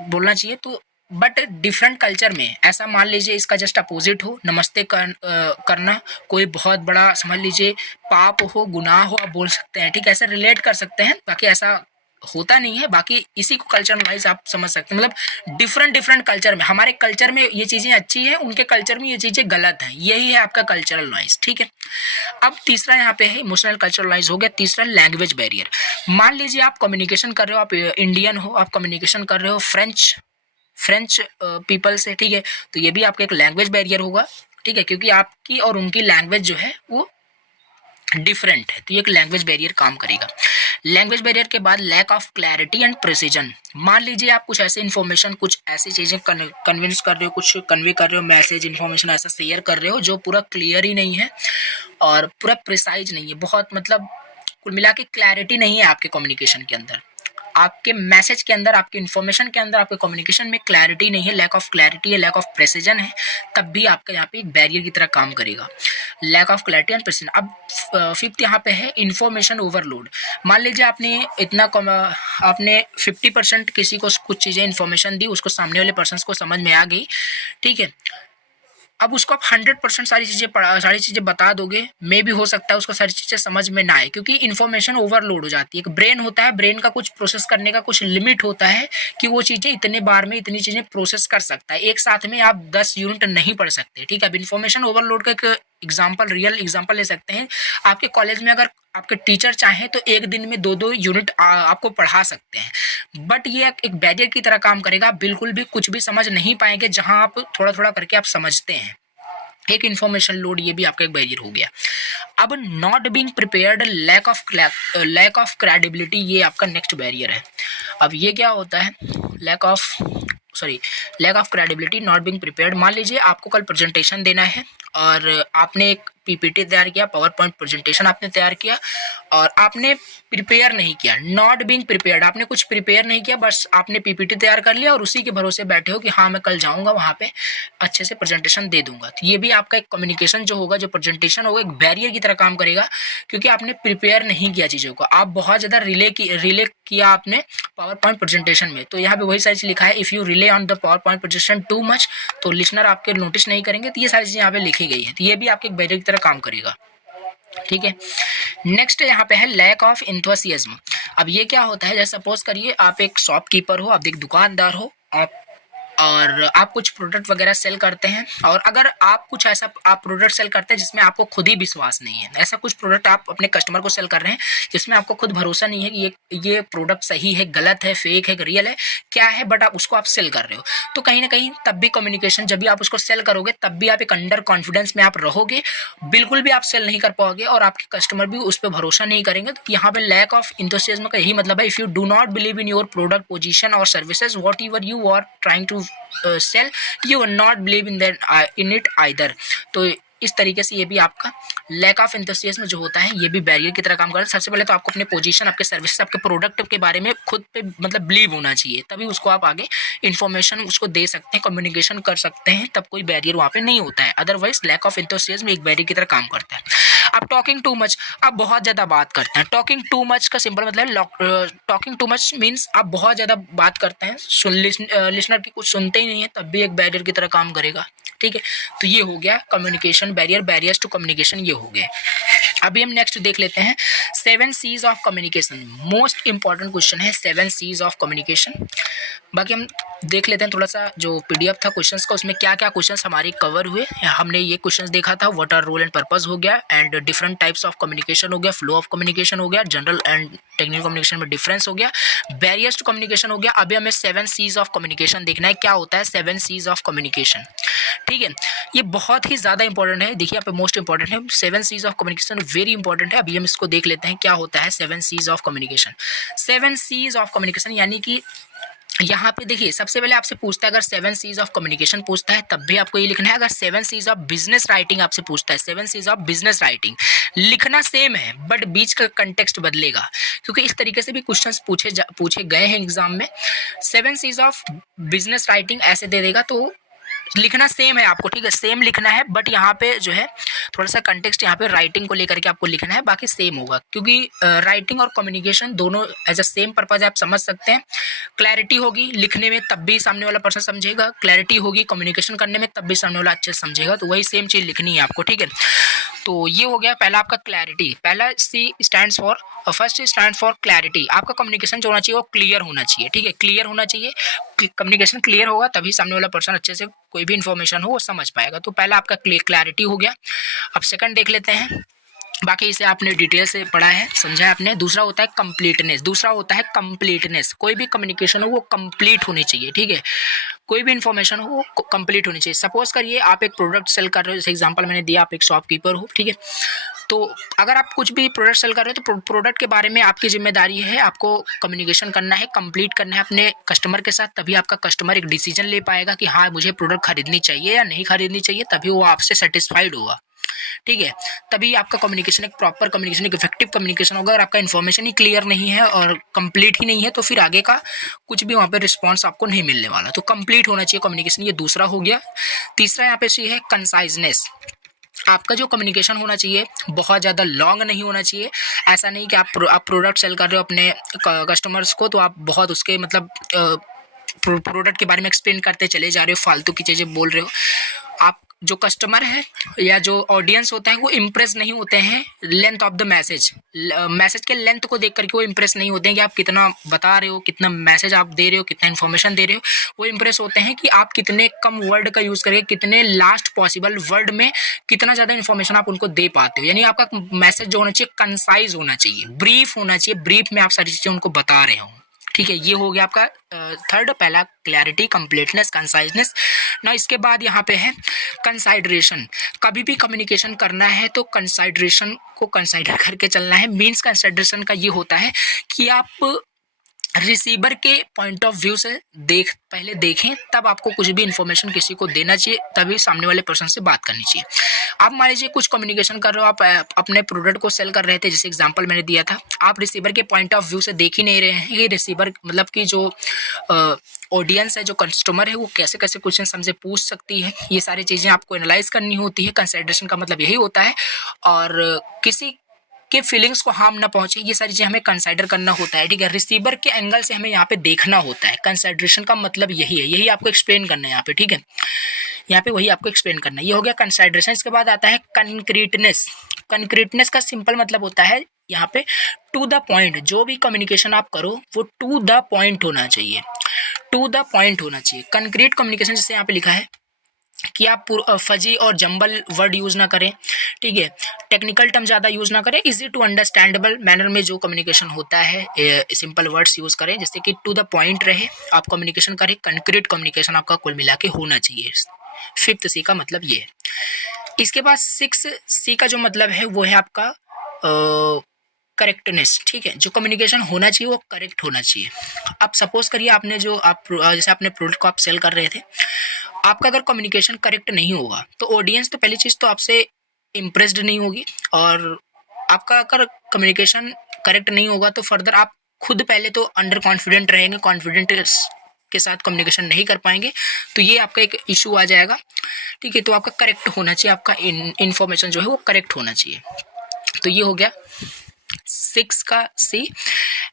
बोलना चाहिए। तो बट डिफरेंट कल्चर में ऐसा मान लीजिए इसका जस्ट अपोजिट हो, नमस्ते करना कोई बहुत बड़ा समझ लीजिए पाप हो, गुनाह हो, आप बोल सकते हैं, ठीक है, ऐसा रिलेट कर सकते हैं, बाकी ऐसा होता नहीं है। बाकी इसी को कल्चर वाइज आप समझ सकते हैं, मतलब डिफरेंट कल्चर में, हमारे कल्चर में ये चीज़ें अच्छी हैं, उनके कल्चर में ये चीज़ें गलत हैं, यही है आपका कल्चरल नॉइज, ठीक है। अब तीसरा यहाँ पे है इमोशनल कल्चरल नॉइज हो गया। तीसरा लैंग्वेज बैरियर। मान लीजिए आप कम्युनिकेशन कर रहे हो, आप इंडियन हो, आप कम्युनिकेशन कर रहे हो फ्रेंच पीपल से, ठीक है, तो ये भी आपका एक लैंग्वेज बैरियर होगा, ठीक है, क्योंकि आपकी और उनकी लैंग्वेज जो है वो डिफरेंट है, तो ये एक लैंग्वेज बैरियर काम करेगा। लैंग्वेज बैरियर के बाद lack of clarity and precision. मान लीजिए आप कुछ ऐसे इन्फॉर्मेशन, कुछ ऐसी चीज़ें कन्विंस कर रहे हो, कुछ कन्वे कर रहे हो, मैसेज इन्फॉर्मेशन ऐसा शेयर कर रहे हो जो पूरा क्लियर ही नहीं है और पूरा प्रिसाइज नहीं है, बहुत मतलब कुल मिला के क्लैरिटी नहीं है आपके कम्युनिकेशन के अंदर, आपके मैसेज के अंदर, आपके इन्फॉर्मेशन के अंदर, आपके कम्युनिकेशन में क्लैरिटी नहीं है, लैक ऑफ क्लैरिटी है, लैक ऑफ प्रेसिजन है, तब भी आपका यहाँ पे एक बैरियर की तरह काम करेगा, lack of clarity and precision. अब फिफ्थ यहाँ पे है इन्फॉर्मेशन ओवरलोड। मान लीजिए आपने 50% किसी को कुछ चीज़ें इन्फॉर्मेशन दी, उसको सामने वाले पर्सन को समझ में आ गई, ठीक है, अब उसको आप 100% सारी चीज़ें बता दोगे, मे भी हो सकता है उसको सारी चीज़ें समझ में ना आए, क्योंकि इन्फॉर्मेशन ओवरलोड हो जाती है। एक ब्रेन होता है, ब्रेन का कुछ प्रोसेस करने का कुछ लिमिट होता है कि वो चीज़ें इतने बार में इतनी चीज़ें प्रोसेस कर सकता है, एक साथ में आप 10 यूनिट नहीं पढ़ सकते, ठीक है। अब इन्फॉर्मेशन ओवरलोड का एक रियल एग्जाम्पल ले सकते हैं। आपके कॉलेज में अगर आपके टीचर चाहें तो एक दिन में 2-2 यूनिट आपको पढ़ा सकते हैं, बट ये एक बैरियर की तरह काम करेगा, आप बिल्कुल भी कुछ भी समझ नहीं पाएंगे जहां आप थोड़ा थोड़ा करके आप समझते हैं। एक इन्फॉर्मेशन लोड, ये भी आपका एक बैरियर हो गया। अब not being prepared, lack of credibility, ये आपका नेक्स्ट बैरियर है। अब ये क्या होता है? Lack of credibility, not being prepared. मान लीजिए आपको कल प्रेजेंटेशन देना है और आपने एक पीपीटी तैयार किया, पावर पॉइंट प्रेजेंटेशन आपने तैयार किया और आपने प्रिपेयर नहीं किया, नॉट बीइंग प्रिपेयर्ड, आपने कुछ प्रिपेयर नहीं किया, बस आपने पीपीटी तैयार कर लिया और उसी के भरोसे बैठे हो कि हाँ मैं कल जाऊंगा वहां पे अच्छे से प्रेजेंटेशन दे दूंगा। तो ये भी आपका एक कम्युनिकेशन जो होगा, जो प्रेजेंटेशन होगा, एक बैरियर की तरह काम करेगा, क्योंकि आपने प्रिपेयर नहीं किया चीज़ों को, आप बहुत ज़्यादा रिले किया आपने पावर पॉइंट प्रेजेंटेशन में। तो यहाँ पे वही सारी चीज़ लिखा है, if you relay on the power point presentation too much, तो लिसनर आपके नोटिस नहीं करेंगे। तो ये सारी चीज़ें यहाँ पे लिखी गई है, तो ये भी आपके एक बैरियर की तरह काम करेगा, ठीक है। नेक्स्ट यहाँ पे है लैक ऑफ एंथुसियाज्म। अब ये क्या होता है? जैसे सपोज करिए आप एक शॉपकीपर हो, आप एक दुकानदार हो, और आप कुछ प्रोडक्ट वगैरह सेल करते हैं, और अगर आप कुछ ऐसा आप प्रोडक्ट सेल करते हैं जिसमें आपको खुद ही विश्वास नहीं है, ऐसा कुछ प्रोडक्ट आप अपने कस्टमर को सेल कर रहे हैं जिसमें आपको खुद भरोसा नहीं है कि ये प्रोडक्ट सही है, गलत है, फेक है, रियल है, क्या है, बट आप उसको आप सेल कर रहे हो, तो कहीं ना कहीं तब भी कम्युनिकेशन, जब भी आप उसको सेल करोगे तब भी आप एक अंडर कॉन्फिडेंस में आप रहोगे, बिल्कुल भी आप सेल नहीं कर पाओगे और आपके कस्टमर भी उस पर भरोसा नहीं करेंगे। तो यहाँ पे लैक ऑफ एंथुसियाज्म का यही मतलब है, if you do not believe in your product, position और services, whatever you are trying to sell, you will not believe in it either. तो इस तरीके से ये भी आपका लैक ऑफ एंथुसियाज्म जो होता है, ये भी बैरियर की तरह काम करता है। सबसे पहले तो आपको अपने पोजीशन, आपके सर्विसेज, आपके प्रोडक्ट के बारे में खुद पे मतलब बिलीव होना चाहिए, तभी उसको आप आगे इन्फॉर्मेशन उसको दे सकते हैं, कम्युनिकेशन कर सकते हैं, तब कोई बैरियर वहाँ पे नहीं होता है। अदरवाइज लैक ऑफ एंथुसियाज्म एक बैरियर की तरह काम करता है। अब टॉकिंग टू मच, आप बहुत ज़्यादा बात करते हैं। टॉकिंग टू मच का सिंपल मतलब टॉकिंग टू मच मीन्स आप बहुत ज़्यादा बात करते हैं, लिसनर की कुछ सुनते ही नहीं है, तब भी एक बैरियर की तरह काम करेगा, ठीक है। तो ये हो गया communication barrier, barriers to communication, ये हो गए। अभी हम नेक्स्ट देख लेते हैं 7 C's of communication. Most important question है 7 C's ऑफ कम्युनिकेशन। बाकी हम देख लेते हैं थोड़ा सा जो पीडीएफ था क्वेश्चंस का, उसमें क्या क्या क्वेश्चंस हमारे कवर हुए। हमने ये क्वेश्चंस देखा था, what are role and purpose हो गया, and different types of communication हो गया, फ्लो ऑफ कम्युनिकेशन हो गया, जनरल एंड टेक्निकल कम्युनिकेशन में डिफरेंस हो गया, बैरियर्स टू कम्युनिकेशन हो गया। अभी हमें 7 C's ऑफ कम्युनिकेशन देखना है, क्या होता है 7 C's ऑफ कम्युनिकेशन। ठीक है, ये बहुत ही ज़्यादा इंपॉर्टेंट है। देखिए यहाँ पे मोस्ट इंपॉर्टेंट है 7 C's of communication, very important है। अभी हम इसको देख लेते हैं क्या होता है 7 C's of communication. 7 C's of communication यानी कि यहाँ पे देखिए सबसे पहले आपसे पूछता है, अगर 7 C's ऑफ कम्युनिकेशन पूछता है तब भी आपको ये लिखना है। अगर 7 C's ऑफ बिजनेस राइटिंग आपसे पूछता है, 7 C's ऑफ बिजनेस राइटिंग लिखना सेम है बट बीच का कंटेक्स्ट बदलेगा, क्योंकि इस तरीके से भी क्वेश्चंस पूछे गए हैं एग्जाम में। 7 C's ऑफ बिजनेस राइटिंग ऐसे दे देगा तो लिखना सेम है आपको, ठीक है, सेम लिखना है, बट यहाँ पे जो है थोड़ा सा कंटेक्स्ट यहाँ पे राइटिंग को लेकर के आपको लिखना है, बाकी सेम होगा, क्योंकि राइटिंग और कम्युनिकेशन दोनों एज अ सेम पर्पज आप समझ सकते हैं। क्लैरिटी होगी लिखने में तब भी सामने वाला पर्सन समझेगा, क्लैरिटी होगी कम्युनिकेशन करने में तब भी सामने वाला अच्छे से समझेगा, तो वही सेम चीज़ लिखनी है आपको, ठीक है। तो ये हो गया पहला आपका क्लैरिटी। पहला C stands for, first stand for clarity. आपका कम्युनिकेशन जो होना चाहिए वो क्लियर होना चाहिए, ठीक है, क्लियर होना चाहिए। कम्युनिकेशन क्लियर होगा तभी सामने वाला पर्सन अच्छे से कोई भी इन्फॉर्मेशन हो वो समझ पाएगा। तो पहला आपका क्लैरिटी हो गया। अब सेकंड देख लेते हैं, बाकी इसे आपने डिटेल से पढ़ा है, समझा है आपने। दूसरा होता है कंप्लीटनेस, दूसरा होता है कंप्लीटनेस। कोई भी कम्युनिकेशन हो वो कंप्लीट होनी चाहिए, ठीक है, कोई भी इन्फॉर्मेशन हो वो कंप्लीट होनी चाहिए। सपोज करिए आप एक प्रोडक्ट सेल कर रहे हो, जैसे एग्जांपल मैंने दिया, आप एक शॉपकीपर हो, ठीक है, तो अगर आप कुछ भी प्रोडक्ट सेल कर रहे हो तो प्रोडक्ट के बारे में आपकी जिम्मेदारी है, आपको कम्युनिकेशन करना है, कंप्लीट करना है अपने कस्टमर के साथ, तभी आपका कस्टमर एक डिसीजन ले पाएगा कि हाँ मुझे प्रोडक्ट खरीदनी चाहिए या नहीं खरीदनी चाहिए, तभी वो आपसे सेटिस्फाइड होगा, ठीक है। तभी आपका कम्युनिकेशन एक प्रॉपर कम्युनिकेशन, एक इफेक्टिव कम्युनिकेशन होगा। अगर आपका इन्फॉर्मेशन ही क्लियर नहीं है और कंप्लीट ही नहीं है तो फिर आगे का कुछ भी वहाँ पे रिस्पॉन्स आपको नहीं मिलने वाला। तो कंप्लीट होना चाहिए कम्युनिकेशन, ये दूसरा हो गया। तीसरा यहाँ पे ये है कंसाइजनेस। आपका जो कम्युनिकेशन होना चाहिए बहुत ज़्यादा लॉन्ग नहीं होना चाहिए। ऐसा नहीं कि आप प्रोडक्ट सेल कर रहे हो अपने कस्टमर्स को तो आप बहुत उसके मतलब प्रोडक्ट के बारे में एक्सप्लेन करते चले जा रहे हो, फालतू की चीज़ें बोल रहे हो। आप जो कस्टमर है या जो ऑडियंस होता है वो इम्प्रेस नहीं होते हैं length of the message, message के लेंथ को देख करके वो इम्प्रेस नहीं होते हैं कि आप कितना बता रहे हो, कितना मैसेज आप दे रहे हो, कितना इन्फॉर्मेशन दे रहे हो। वो इम्प्रेस होते हैं कि आप कितने कम वर्ड का यूज़ करके, कितने लास्ट पॉसिबल वर्ड में कितना ज़्यादा इन्फॉर्मेशन आप उनको दे पाते हो। यानी आपका मैसेज जो होना चाहिए कंसाइज होना चाहिए, ब्रीफ होना चाहिए, ब्रीफ में आप सारी चीज़ें उनको बता रहे हो, ठीक है। ये हो गया आपका थर्ड, पहला क्लैरिटी, कंप्लीटनेस, कंसाइजनेस। ना इसके बाद यहाँ पे है कंसाइडरेशन। कभी भी कम्युनिकेशन करना है तो कंसाइडरेशन को कंसाइडर करके चलना है। मीन्स कंसाइडरेशन का ये होता है कि आप रिसीवर के पॉइंट ऑफ व्यू से पहले देखें, तब आपको कुछ भी इन्फॉर्मेशन किसी को देना चाहिए, तभी सामने वाले पर्सन से बात करनी चाहिए। आप मान लीजिए कुछ कम्युनिकेशन कर रहे हो, आप अपने प्रोडक्ट को सेल कर रहे थे, जैसे एग्जांपल मैंने दिया था, आप रिसीवर के पॉइंट ऑफ व्यू से देख ही नहीं रहे हैं कि रिसीवर मतलब कि जो ऑडियंस है, जो कस्टमर है, वो कैसे कैसे क्वेश्चन हमसे पूछ सकती है। ये सारी चीज़ें आपको एनालाइज करनी होती है। कंसिडरेशन का मतलब यही होता है, और किसी के फीलिंग्स को हार्म ना पहुंचे, ये सारी चीज़ें हमें कंसाइडर करना होता है, ठीक है। रिसीवर के एंगल से हमें यहाँ पे देखना होता है। कंसाइडरेशन का मतलब यही है, यही आपको एक्सप्लेन करना है यहाँ पे, ठीक है। यहाँ पे वही आपको एक्सप्लेन करना है। ये हो गया कंसाइडरेशन। इसके बाद आता है कंक्रीटनेस। कंक्रीटनेस का सिंपल मतलब होता है यहाँ पे टू द पॉइंट। जो भी कम्युनिकेशन आप करो वो टू द पॉइंट होना चाहिए, टू द पॉइंट होना चाहिए। कंक्रीट कम्युनिकेशन जैसे यहाँ पे लिखा है कि आप फजी और जंबल वर्ड यूज़ ना करें, ठीक है, टेक्निकल टर्म ज़्यादा यूज़ ना करें, इजी टू अंडरस्टैंडेबल मैनर में जो कम्युनिकेशन होता है सिंपल वर्ड्स यूज़ करें, जैसे कि टू द पॉइंट रहे, आप कम्युनिकेशन करें। कंक्रीट कम्युनिकेशन आपका कुल मिला के होना चाहिए। फिफ्थ सी का मतलब ये है। इसके बाद सिक्स सी का जो मतलब है वो है आपका करेक्टनेस, ठीक है। जो कम्युनिकेशन होना चाहिए वो करेक्ट होना चाहिए। अब सपोज करिए आपने जो जैसे अपने प्रोडक्ट को आप सेल कर रहे थे, आपका अगर कम्युनिकेशन करेक्ट नहीं होगा तो ऑडियंस तो पहली चीज़ तो आपसे इम्प्रेस्ड नहीं होगी, और आपका अगर कम्युनिकेशन करेक्ट नहीं होगा तो फर्दर आप खुद पहले तो अंडर कॉन्फिडेंट रहेंगे, कॉन्फिडेंट के साथ कम्युनिकेशन नहीं कर पाएंगे, तो ये आपका एक इशू आ जाएगा, ठीक है। तो आपका करेक्ट होना चाहिए, आपका इन्फॉर्मेशन जो है वो करेक्ट होना चाहिए। तो ये हो गया 6 का C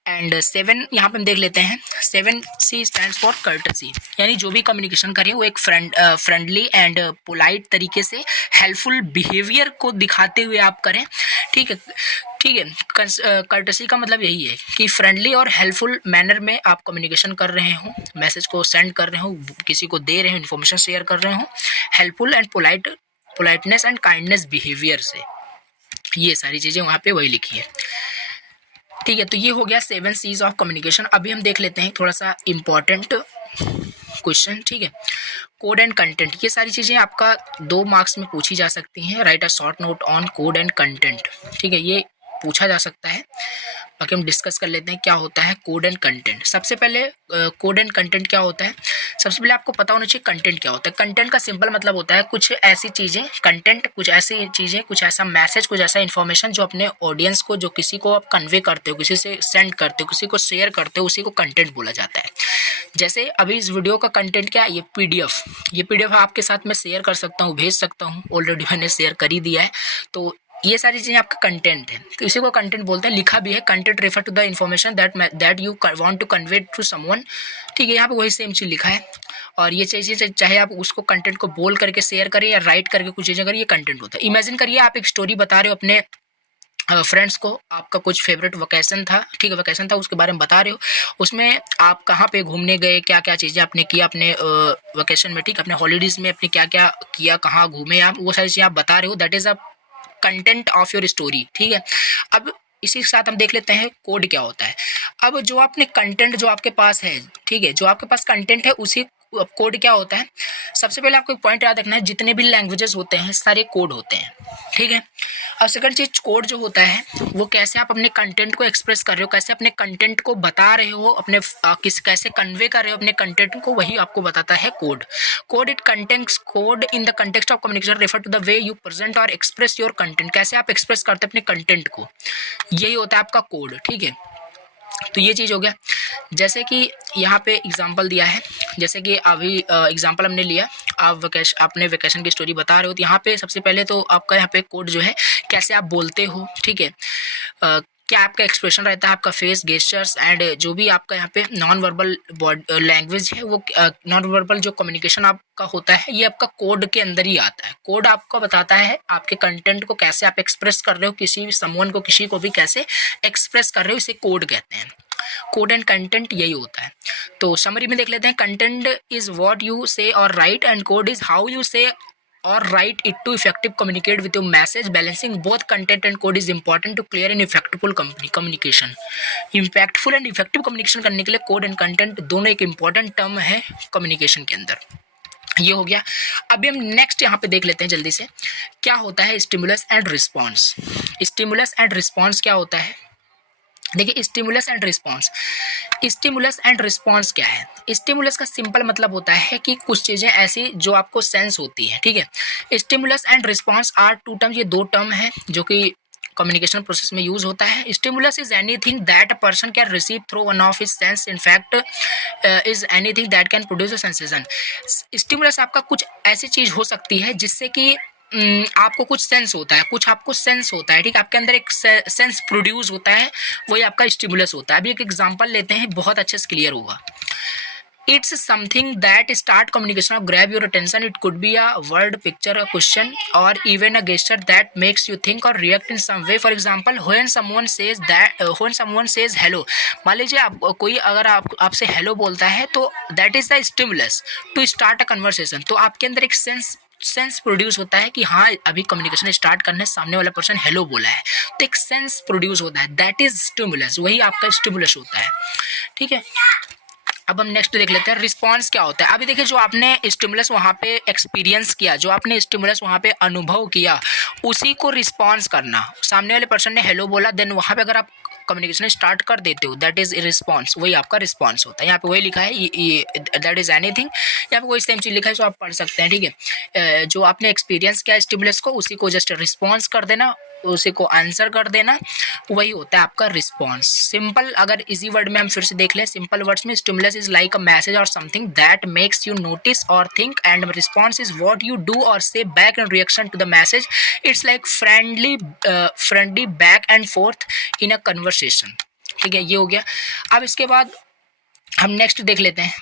एंड 7 यहाँ पे हम देख लेते हैं 7C स्टैंड्स फॉर कर्टसी, यानी जो भी कम्युनिकेशन करें वो एक फ्रेंडली एंड पोलाइट तरीके से हेल्पफुल बिहेवियर को दिखाते हुए आप करें। ठीक है, ठीक है। कर्टसी का मतलब यही है कि फ्रेंडली और हेल्पफुल मैनर में आप कम्युनिकेशन कर रहे हो, मैसेज को सेंड कर रहे हो, किसी को दे रहे हो, इन्फॉर्मेशन शेयर कर रहे हो, helpful and politeness and kindness behaviour से। ये सारी चीज़ें वहाँ पे वही लिखी है। ठीक है, तो ये हो गया 7 C's ऑफ कम्युनिकेशन। अभी हम देख लेते हैं थोड़ा सा इम्पॉर्टेंट क्वेश्चन। ठीक है, कोड एंड कंटेंट, ये सारी चीज़ें आपका 2 मार्क्स में पूछी जा सकती हैं। Right a short note on code and content. ठीक है, ये पूछा जा सकता है। बाकी हम डिस्कस कर लेते हैं क्या होता है कोड एंड कंटेंट। सबसे पहले कोड एंड कंटेंट क्या होता है, सबसे पहले आपको पता होना चाहिए कंटेंट क्या होता है। कंटेंट का सिंपल मतलब होता है कुछ ऐसी चीज़ें, कंटेंट कुछ ऐसी चीज़ें, कुछ ऐसा मैसेज, कुछ ऐसा इन्फॉर्मेशन जो अपने ऑडियंस को, जो किसी को आप कन्वे करते हो, किसी से सेंड करते हो, किसी को शेयर करते हो, उसी को कंटेंट बोला जाता है। जैसे अभी इस वीडियो का कंटेंट क्या है, ये पीडीएफ आपके साथ मैं शेयर कर सकता हूँ, भेज सकता हूँ, ऑलरेडी मैंने शेयर कर ही दिया है। तो ये सारी चीज़ें आपका कंटेंट है, तो इसी को कंटेंट बोलते हैं। लिखा भी है content refer to the information that you want to convey to someone. ठीक है, यहाँ पे वही सेम चीज़ लिखा है। और ये चीज़ें चाहे आप उसको कंटेंट को बोल करके शेयर करें या राइट करके कुछ चीज़ें करें, ये कंटेंट होता है। इमेजिन करिए आप एक स्टोरी बता रहे हो अपने फ्रेंड्स को, आपका कुछ फेवरेट वैकेशन था, ठीक है, वैकेशन था, उसके बारे में बता रहे हो, उसमें आप कहाँ पे घूमने गए, क्या क्या चीज़ें आपने किया अपने वैकेशन में, ठीक है, अपने हॉलीडेज में अपने क्या क्या किया, कहाँ घूमे आप, वो सारी चीज़ें आप बता रहे हो। That is a content of your story. ठीक है, अब इसी के साथ हम देख लेते हैं कोड क्या होता है। अब जो आपने कंटेंट जो आपके पास है, ठीक है, जो आपके पास कंटेंट है उसी कोड क्या होता है। सबसे पहले आपको एक पॉइंट याद रखना है, जितने भी लैंग्वेजेस होते हैं सारे कोड होते हैं। ठीक है, अब सेकंड चीज, कोड जो होता है वो कैसे आप अपने कंटेंट को एक्सप्रेस कर रहे हो, कैसे अपने कंटेंट को बता रहे हो, अपने कैसे कन्वे कर रहे हो अपने कंटेंट को, वही आपको बताता है code. Code in the context of communication refer to the way you present और एक्सप्रेस योर कंटेंट, कैसे आप एक्सप्रेस करते हैं अपने कंटेंट को, यही होता है आपका कोड। ठीक है, तो ये चीज़ हो गया। जैसे कि यहाँ पे एग्जांपल दिया है, जैसे कि अभी एग्जांपल हमने लिया, आप अपने वेकेशन की स्टोरी बता रहे हो, तो यहाँ पे सबसे पहले तो आपका यहाँ पे कोड जो है कैसे आप बोलते हो, ठीक है, क्या आपका एक्सप्रेशन रहता है, आपका फेस गेस्चर्स एंड जो भी आपका यहाँ पे नॉन वर्बल लैंग्वेज है, वो नॉन वर्बल जो कम्युनिकेशन आपका होता है, ये आपका कोड के अंदर ही आता है। कोड आपको बताता है आपके कंटेंट को कैसे आप एक्सप्रेस कर रहे हो, किसी भी समवन को, किसी को भी कैसे एक्सप्रेस कर रहे हो, इसे कोड कहते हैं। कोड एंड कंटेंट यही होता है। तो समरी में देख लेते हैं, content is what you say और right and code is how you से or write it to effective communicate with your message. Balancing both content and code is important to clear and effective communication. Impactful and effective communication करने के लिए code and content दोनों एक important term है communication के अंदर। ये हो गया। अभी हम नेक्स्ट यहाँ पे देख लेते हैं जल्दी से, क्या होता है stimulus and response. Stimulus and response क्या होता है, देखिए, स्टिमुलस एंड रिस्पॉन्स क्या है। स्टिमुलस का सिंपल मतलब होता है कि कुछ चीज़ें ऐसी जो आपको सेंस होती है, ठीक है। Stimulus and response are two term, ये 2 टर्म है जो कि कम्युनिकेशन प्रोसेस में यूज होता है। Stimulus is anything that a person can receive through one of his sense, in fact is anything that can produce a sensation. Stimulus आपका कुछ ऐसी चीज़ हो सकती है जिससे कि आपको कुछ सेंस होता है, कुछ आपको सेंस होता है, ठीक है, आपके अंदर एक सेंस प्रोड्यूस होता है, वही आपका स्टिमुलस होता है। अभी एक एग्जांपल लेते हैं, बहुत अच्छे से क्लियर होगा। It's something that start communication और grab your attention. It could be a word, picture, a question और even a gesture that makes you think और react in some way. For example, when someone says hello, मान लीजिए आप कोई अगर आपसे hello बोलता है तो that is the stimulus to start a conversation. तो आपके अंदर एक सेंस प्रोड्यूस होता है कि हाँ, अभी कम्युनिकेशन स्टार्ट करने, सामने वाला पर्सन हेलो बोला है, तो एक सेंस प्रोड्यूस होता है, दैट इज स्टिमुलस, वही आपका स्टिमुलस होता है। ठीक है, अब हम नेक्स्ट देख लेते हैं रिस्पॉन्स क्या होता है। अभी देखिए, जो आपने स्टिमुलस वहाँ पे एक्सपीरियंस किया, जो आपने स्टिमुलस वहाँ पे अनुभव किया, उसी को रिस्पॉन्स करना। सामने वाले पर्सन ने हेलो बोला, देन वहाँ पे अगर आप कम्युनिकेशन स्टार्ट कर देते हो, दैट इज रिस्पॉन्स, वही आपका रिस्पॉन्स होता है। यहाँ पे वही लिखा है, दैट इज एनीथिंग, यहाँ पे वही सेम चीज़ लिखा है, जो आप पढ़ सकते हैं। ठीक है, जो आपने एक्सपीरियंस किया स्टिमुलस को, उसी को जस्ट रिस्पॉन्स कर देना, उसी को आंसर कर देना, वही होता है आपका रिस्पॉन्स। सिंपल अगर इजी वर्ड में हम फिर से देख लें, सिंपल वर्ड्स में stimulus is like a message और something that makes you notice और think, and response is what you do और say back in reaction to the message. It's like friendly back and forth in a conversation. ठीक है, ये हो गया। अब इसके बाद हम नेक्स्ट देख लेते हैं,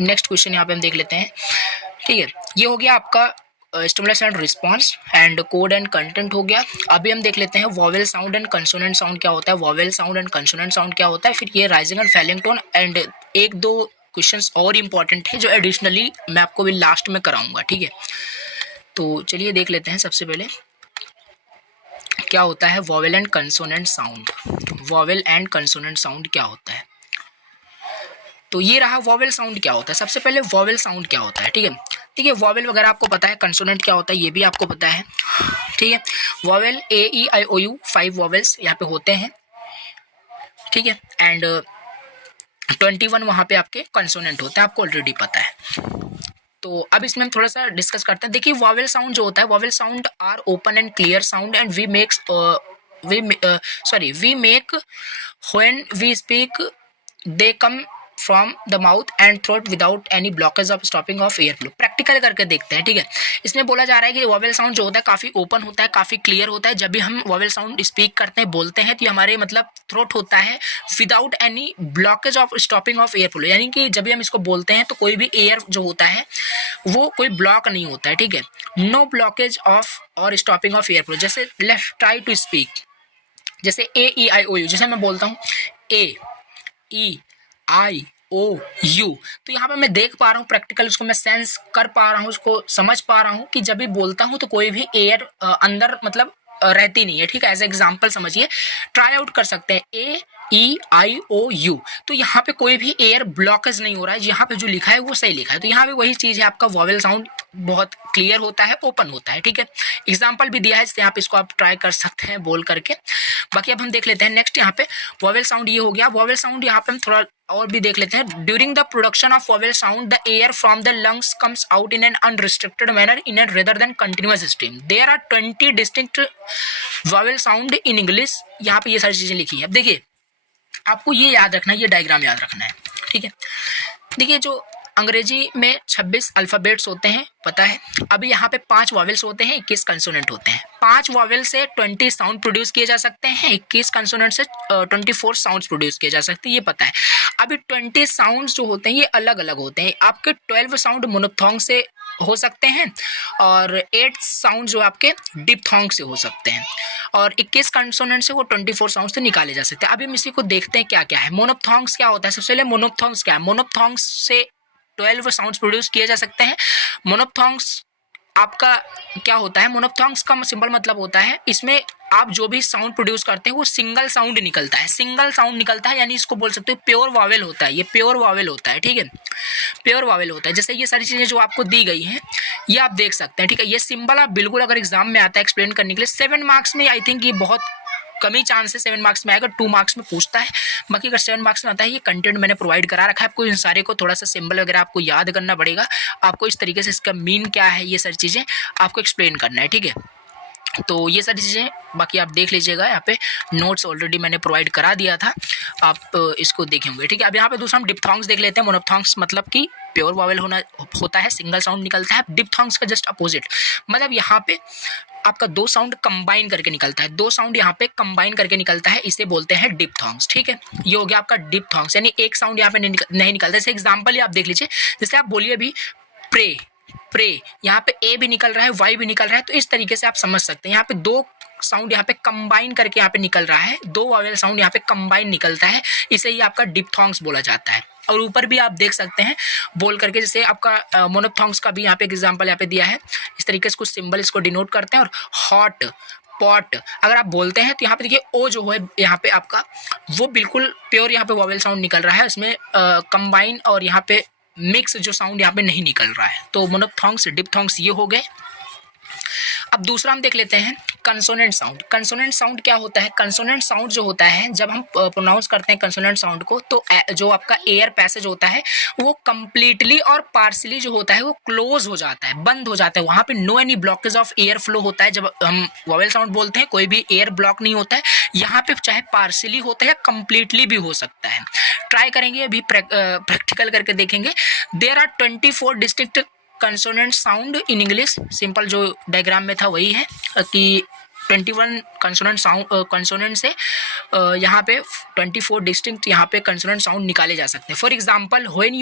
नेक्स्ट क्वेश्चन यहाँ पे हम देख लेते हैं। ठीक है, ये हो गया आपका stimulus and response and code and content हो गया। अभी हम देख लेते हैं vowel sound and consonant sound क्या होता है, vowel sound and consonant sound क्या होता है, फिर ये rising and falling tone, and एक दो क्वेश्चंस और इम्पॉर्टेंट है जो एडिशनली मैं आपको भी लास्ट में कराऊंगा। ठीक है, तो चलिए देख लेते हैं सबसे पहले क्या होता है vowel and consonant sound. Vowel and consonant sound क्या होता है, तो ये रहा वॉवेल साउंड क्या होता है। सबसे पहले वॉवेल साउंड क्या होता है, ठीक है। ठीक है, वॉवेल वगैरह आपको पता है, कंसोनेंट क्या होता है ये भी आपको पता है। ठीक है, वॉवेल A-E-I-O-U 5 वॉवेल्स यहाँ पे होते हैं। ठीक है, एंड 21 वहाँ पे आपके कंसोनेंट होते हैं, आपको ऑलरेडी पता है। तो अब इसमें हम थोड़ा सा डिस्कस करते हैं। देखिए वॉवेल साउंड जो होता है, vowel sound are open and clear sound and we make when we speak they come from the mouth and throat without any blockage of stopping of air flow. Practical करके देखते हैं। ठीक है, इसमें बोला जा रहा है कि वॉवेल साउंड जो होता है काफ़ी ओपन होता है, काफ़ी क्लियर होता है। जब भी हम वॉवेल साउंड स्पीक करते हैं, बोलते हैं, तो हमारे मतलब थ्रोट होता है without any blockage of stopping of air flow, यानी कि जब भी हम इसको बोलते हैं तो कोई भी एयर जो होता है वो कोई ब्लॉक नहीं होता है। ठीक है, नो ब्लॉकेज ऑफ और स्टॉपिंग ऑफ एयर फ्लो। जैसे लेट्स ट्राई टू स्पीक, जैसे A-E-I-O-U, जैसे मैं बोलता हूँ A-E-I-O-U, तो यहाँ पे मैं देख पा रहा हूँ प्रैक्टिकल, उसको मैं सेंस कर पा रहा हूँ, उसको समझ पा रहा हूँ कि जब भी बोलता हूँ तो कोई भी एयर अंदर मतलब रहती नहीं है। ठीक है, एज एग्जाम्पल समझिए, ट्राई आउट कर सकते हैं A-E-I-O-U, तो यहाँ पे कोई भी एयर ब्लॉकेज नहीं हो रहा है, यहाँ पे जो लिखा है वो सही लिखा है। तो यहाँ पे वही चीज़ है, आपका वॉवेल साउंड बहुत क्लियर होता है, ओपन होता है। ठीक है, एग्जाम्पल भी दिया है, इससे आप इसको आप ट्राई कर सकते हैं बोल करके। बाकी अब हम देख लेते हैं नेक्स्ट, यहाँ पे वॉवेल साउंड ये हो गया। वॉवेल साउंड यहाँ पे हम थोड़ा और भी देख लेते हैं। During the production of vowel sound the air from the lungs comes out in an unrestricted manner in an rather than continuous stream. There are 20 distinct vowel sound in English. यहाँ पे ये सारी चीजें लिखी है। अब देखिए आपको ये याद रखना है, ये डायग्राम याद रखना है। ठीक है, देखिए जो अंग्रेजी में 26 अल्फ़ाबेट्स होते हैं पता है, अभी यहाँ पे 5 वॉवेल्स होते हैं, 21 कंसोनेंट होते हैं। 5 वॉवेल से 20 साउंड प्रोड्यूस किए जा सकते हैं, 21 कंसोनेंट से 24 साउंड्स प्रोड्यूस किए जा सकते हैं, ये पता है। अभी 20 साउंड्स जो होते हैं ये अलग अलग होते हैं। आपके 12 साउंड मोनोफ्थोंग से हो सकते हैं और 8 साउंड जो आपके डिप्थोंग से हो सकते हैं, और 21 कंसोनेंट से वो 24 साउंड से निकाले जा सकते हैं। अभी हम इसी को देखते हैं क्या क्या है। मोनोफ्थोंग्स क्या होता है, सबसे पहले मोनोफ्थोंग्स क्या है। मोनोफ्थोंग्स से 12 साउंड्स प्रोड्यूस किए जा सकते हैं। मोनोफ्थोंग्स आपका क्या होता है, मोनोफ्थोंग्स का सिंपल मतलब होता है इसमें आप जो भी साउंड प्रोड्यूस करते हैं वो सिंगल साउंड निकलता है, सिंगल साउंड निकलता है, यानी इसको बोल सकते हो प्योर वॉवेल होता है, ये प्योर वॉवेल होता है। ठीक है, प्योर वॉवेल होता है। जैसे ये सारी चीज़ें जो आपको दी गई हैं ये आप देख सकते हैं। ठीक है, ये सिंबल आप बिल्कुल अगर एग्जाम में आता है एक्सप्लेन करने के लिए 7 मार्क्स में आई थिंक ये बहुत कम ही चांस है 7 मार्क्स में आएगा, 2 मार्क्स में पूछता है। बाकी अगर 7 मार्क्स में आता है, ये कंटेंट मैंने प्रोवाइड करा रखा है आपको, इन सारे को थोड़ा सा सिंबल वगैरह आपको याद करना पड़ेगा, आपको इस तरीके से इसका मीन क्या है ये सारी चीज़ें आपको एक्सप्लेन करना है। ठीक है, तो ये सारी चीज़ें बाकी आप देख लीजिएगा, यहाँ पे नोट्स ऑलरेडी मैंने प्रोवाइड करा दिया था, आप इसको देखेंगे। ठीक है, अब यहाँ पे दूसरा हम डिप्थोंग्स देख लेते हैं। मोनोफ्थोंग्स मतलब कि प्योर वॉवेल होता है, सिंगल साउंड निकलता है। डिप्थोंग्स का जस्ट अपोजिट, मतलब यहाँ पे आपका 2 साउंड कंबाइन करके निकलता है, 2 साउंड यहाँ पे कंबाइन करके निकलता है, इसे बोलते हैं डिप्थोंग्स। ठीक है, ये हो गया आपका डिप्थोंग्स, यानी एक साउंड यहाँ पे नहीं निकलता। जैसे एग्जाम्पल ही आप देख लीजिए, जैसे आप बोलिए अभी प्रे, प्रे, यहाँ पे ए भी निकल रहा है, वाई भी निकल रहा है, तो इस तरीके से आप समझ सकते हैं। यहाँ पे 2 साउंड यहाँ पे कंबाइन करके यहाँ पे निकल रहा है, 2 वॉवेल साउंड यहाँ पे कंबाइन निकलता है, इसे ही आपका डिप्थोंग्स बोला जाता है। और ऊपर भी आप देख सकते हैं बोल करके, जैसे आपका मोनोफ्थोंग्स का भी यहाँ पे एग्जाम्पल यहाँ पे दिया है, इस तरीके से कुछ सिंबल इसको डिनोट करते हैं। और हॉट, पॉट अगर आप बोलते हैं तो यहाँ पे देखिए ओ जो है यहाँ पे आपका वो बिल्कुल प्योर यहाँ पे वॉवेल साउंड निकल रहा है, इसमें कंबाइन और यहाँ पे मिक्स जो साउंड यहाँ पे नहीं निकल रहा है। तो मोनोफ्थोंग्स, डिप्थोंग्स ये हो गए। अब दूसरा हम देख लेते हैं कंसोनेंट साउंड क्या होता है? कंसोनेंट साउंड जो होता है जब हम प्रोनाउंस करते हैं कंसोनेंट साउंड को, तो जो आपका एयर पैसेज होता है वो कंप्लीटली और पार्शली जो होता है वो क्लोज हो जाता है, बंद हो जाता है, वहाँ पे no any blockage of air flow होता है। जब हम वॉवेल साउंड बोलते हैं कोई भी एयर ब्लॉक नहीं होता है, यहाँ पे चाहे पार्शली होता है या कंप्लीटली भी हो सकता है। ट्राई करेंगे, अभी प्रैक्टिकल करके देखेंगे। There are 24 distinct consonant sound in English. Simple जो डायग्राम में था वही है कि 21 कंसोनेंट साउंड कंसोनेंट से यहाँ पे 24 डिस्टिंक्ट यहाँ पे कंसोनेंट साउंड निकाले जा सकते हैं। For example when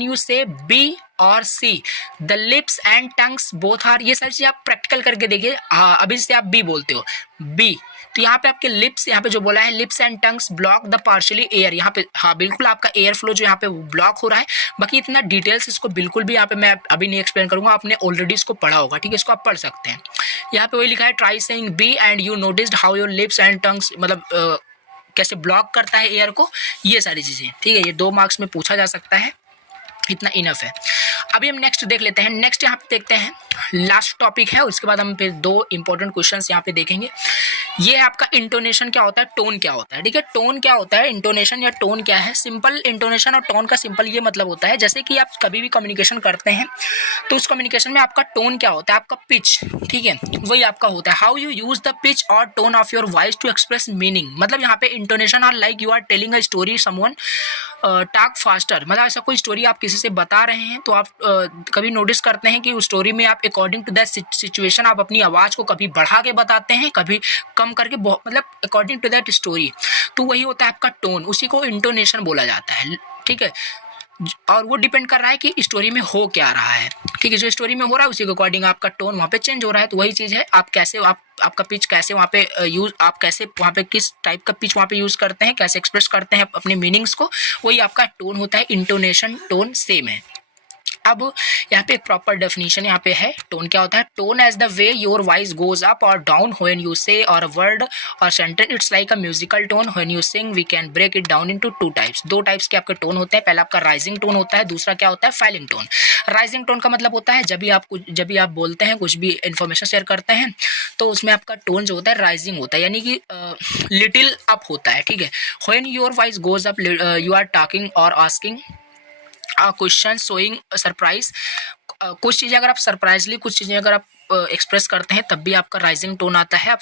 you say B और C, the lips and tongues both are, ये सारी चीज़ आप प्रैक्टिकल करके देखिए। अभी से आप बी बोलते हो, बी, तो यहाँ पे आपके लिप्स, यहाँ पे जो बोला है lips and tongues block the partially air, यहाँ पे हाँ बिल्कुल आपका एयर फ्लो जो यहाँ पे ब्लॉक हो रहा है। बाकी इतना डिटेल्स इसको बिल्कुल भी यहाँ पे मैं अभी नहीं एक्सप्लेन करूंगा, आपने ऑलरेडी इसको पढ़ा होगा, ठीक है, इसको आप पढ़ सकते हैं। यहाँ पे वही लिखा है, try saying B and you noticed how your lips and tongues, मतलब कैसे ब्लॉक करता है एयर को, ये सारी चीज़ें, ठीक है, ये 2 मार्क्स में पूछा जा सकता है, इतना इनफ है। अभी हम नेक्स्ट देख लेते हैं। नेक्स्ट यहाँ पे देखते हैं, लास्ट टॉपिक है, उसके बाद हम फिर 2 इंपॉर्टेंट क्वेश्चंस यहाँ पे देखेंगे। ये है आपका इंटोनेशन क्या होता है, टोन क्या होता है, ठीक है। टोन क्या होता है, इंटोनेशन या टोन क्या है। सिंपल इंटोनेशन और टोन का सिंपल ये मतलब होता है, जैसे कि आप कभी भी कम्युनिकेशन करते हैं तो उस कम्युनिकेशन में आपका टोन क्या होता है, आपका पिच, ठीक है, वही आपका होता है। How you use the pitch और tone of your voice to express meaning, मतलब यहाँ पे इंटोनेशन और like you are telling a story someone talk faster, मतलब ऐसा कोई स्टोरी आप किसी से बता रहे हैं तो आप कभी नोटिस करते हैं कि उस स्टोरी में आप अकॉर्डिंग टू दैट सिचुएशन आप अपनी आवाज़ को कभी बढ़ा के बताते हैं, कभी कम करके, मतलब अकॉर्डिंग टू दैट स्टोरी, तो वही होता है आपका टोन, उसी को इंटोनेशन बोला जाता है, ठीक है। और वो डिपेंड कर रहा है कि स्टोरी में हो क्या रहा है, ठीक है, जो स्टोरी में हो रहा है उसी के अकॉर्डिंग आपका टोन वहाँ पे चेंज हो रहा है। तो वही चीज़ है, आप कैसे आपका पिच कैसे वहाँ पे यूज, आप कैसे वहाँ पे किस टाइप का पिच वहाँ पे यूज़ करते हैं, कैसे एक्सप्रेस करते हैं अपने मीनिंग्स को, वही आपका टोन होता है। इंटोनेशन टोन सेम है। अब यहाँ पे एक प्रॉपर डेफिनेशन यहाँ पे है, टोन क्या होता है। Tone as the way your voice goes up और डाउन व्हेन यू से और वर्ड और sentence, it's like a musical tone. When you sing we can break it down into 2 types, 2 types के आपके tone होते हैं। पहला आपका rising tone होता है, दूसरा क्या होता है, फैलिंग टोन। राइजिंग टोन का मतलब होता है जब भी आप बोलते हैं, कुछ भी इन्फॉर्मेशन शेयर करते हैं, तो उसमें आपका टोन जो होता है राइजिंग होता है, यानी कि लिटिल अप होता है, ठीक है। When your voice goes up you are talking और आस्किंग क्वेश्चन शोइंग सरप्राइज, कुछ चीज़ें अगर आप सरप्राइजली कुछ चीज़ें अगर आप एक्सप्रेस करते हैं तब भी आपका राइजिंग टोन आता है। आप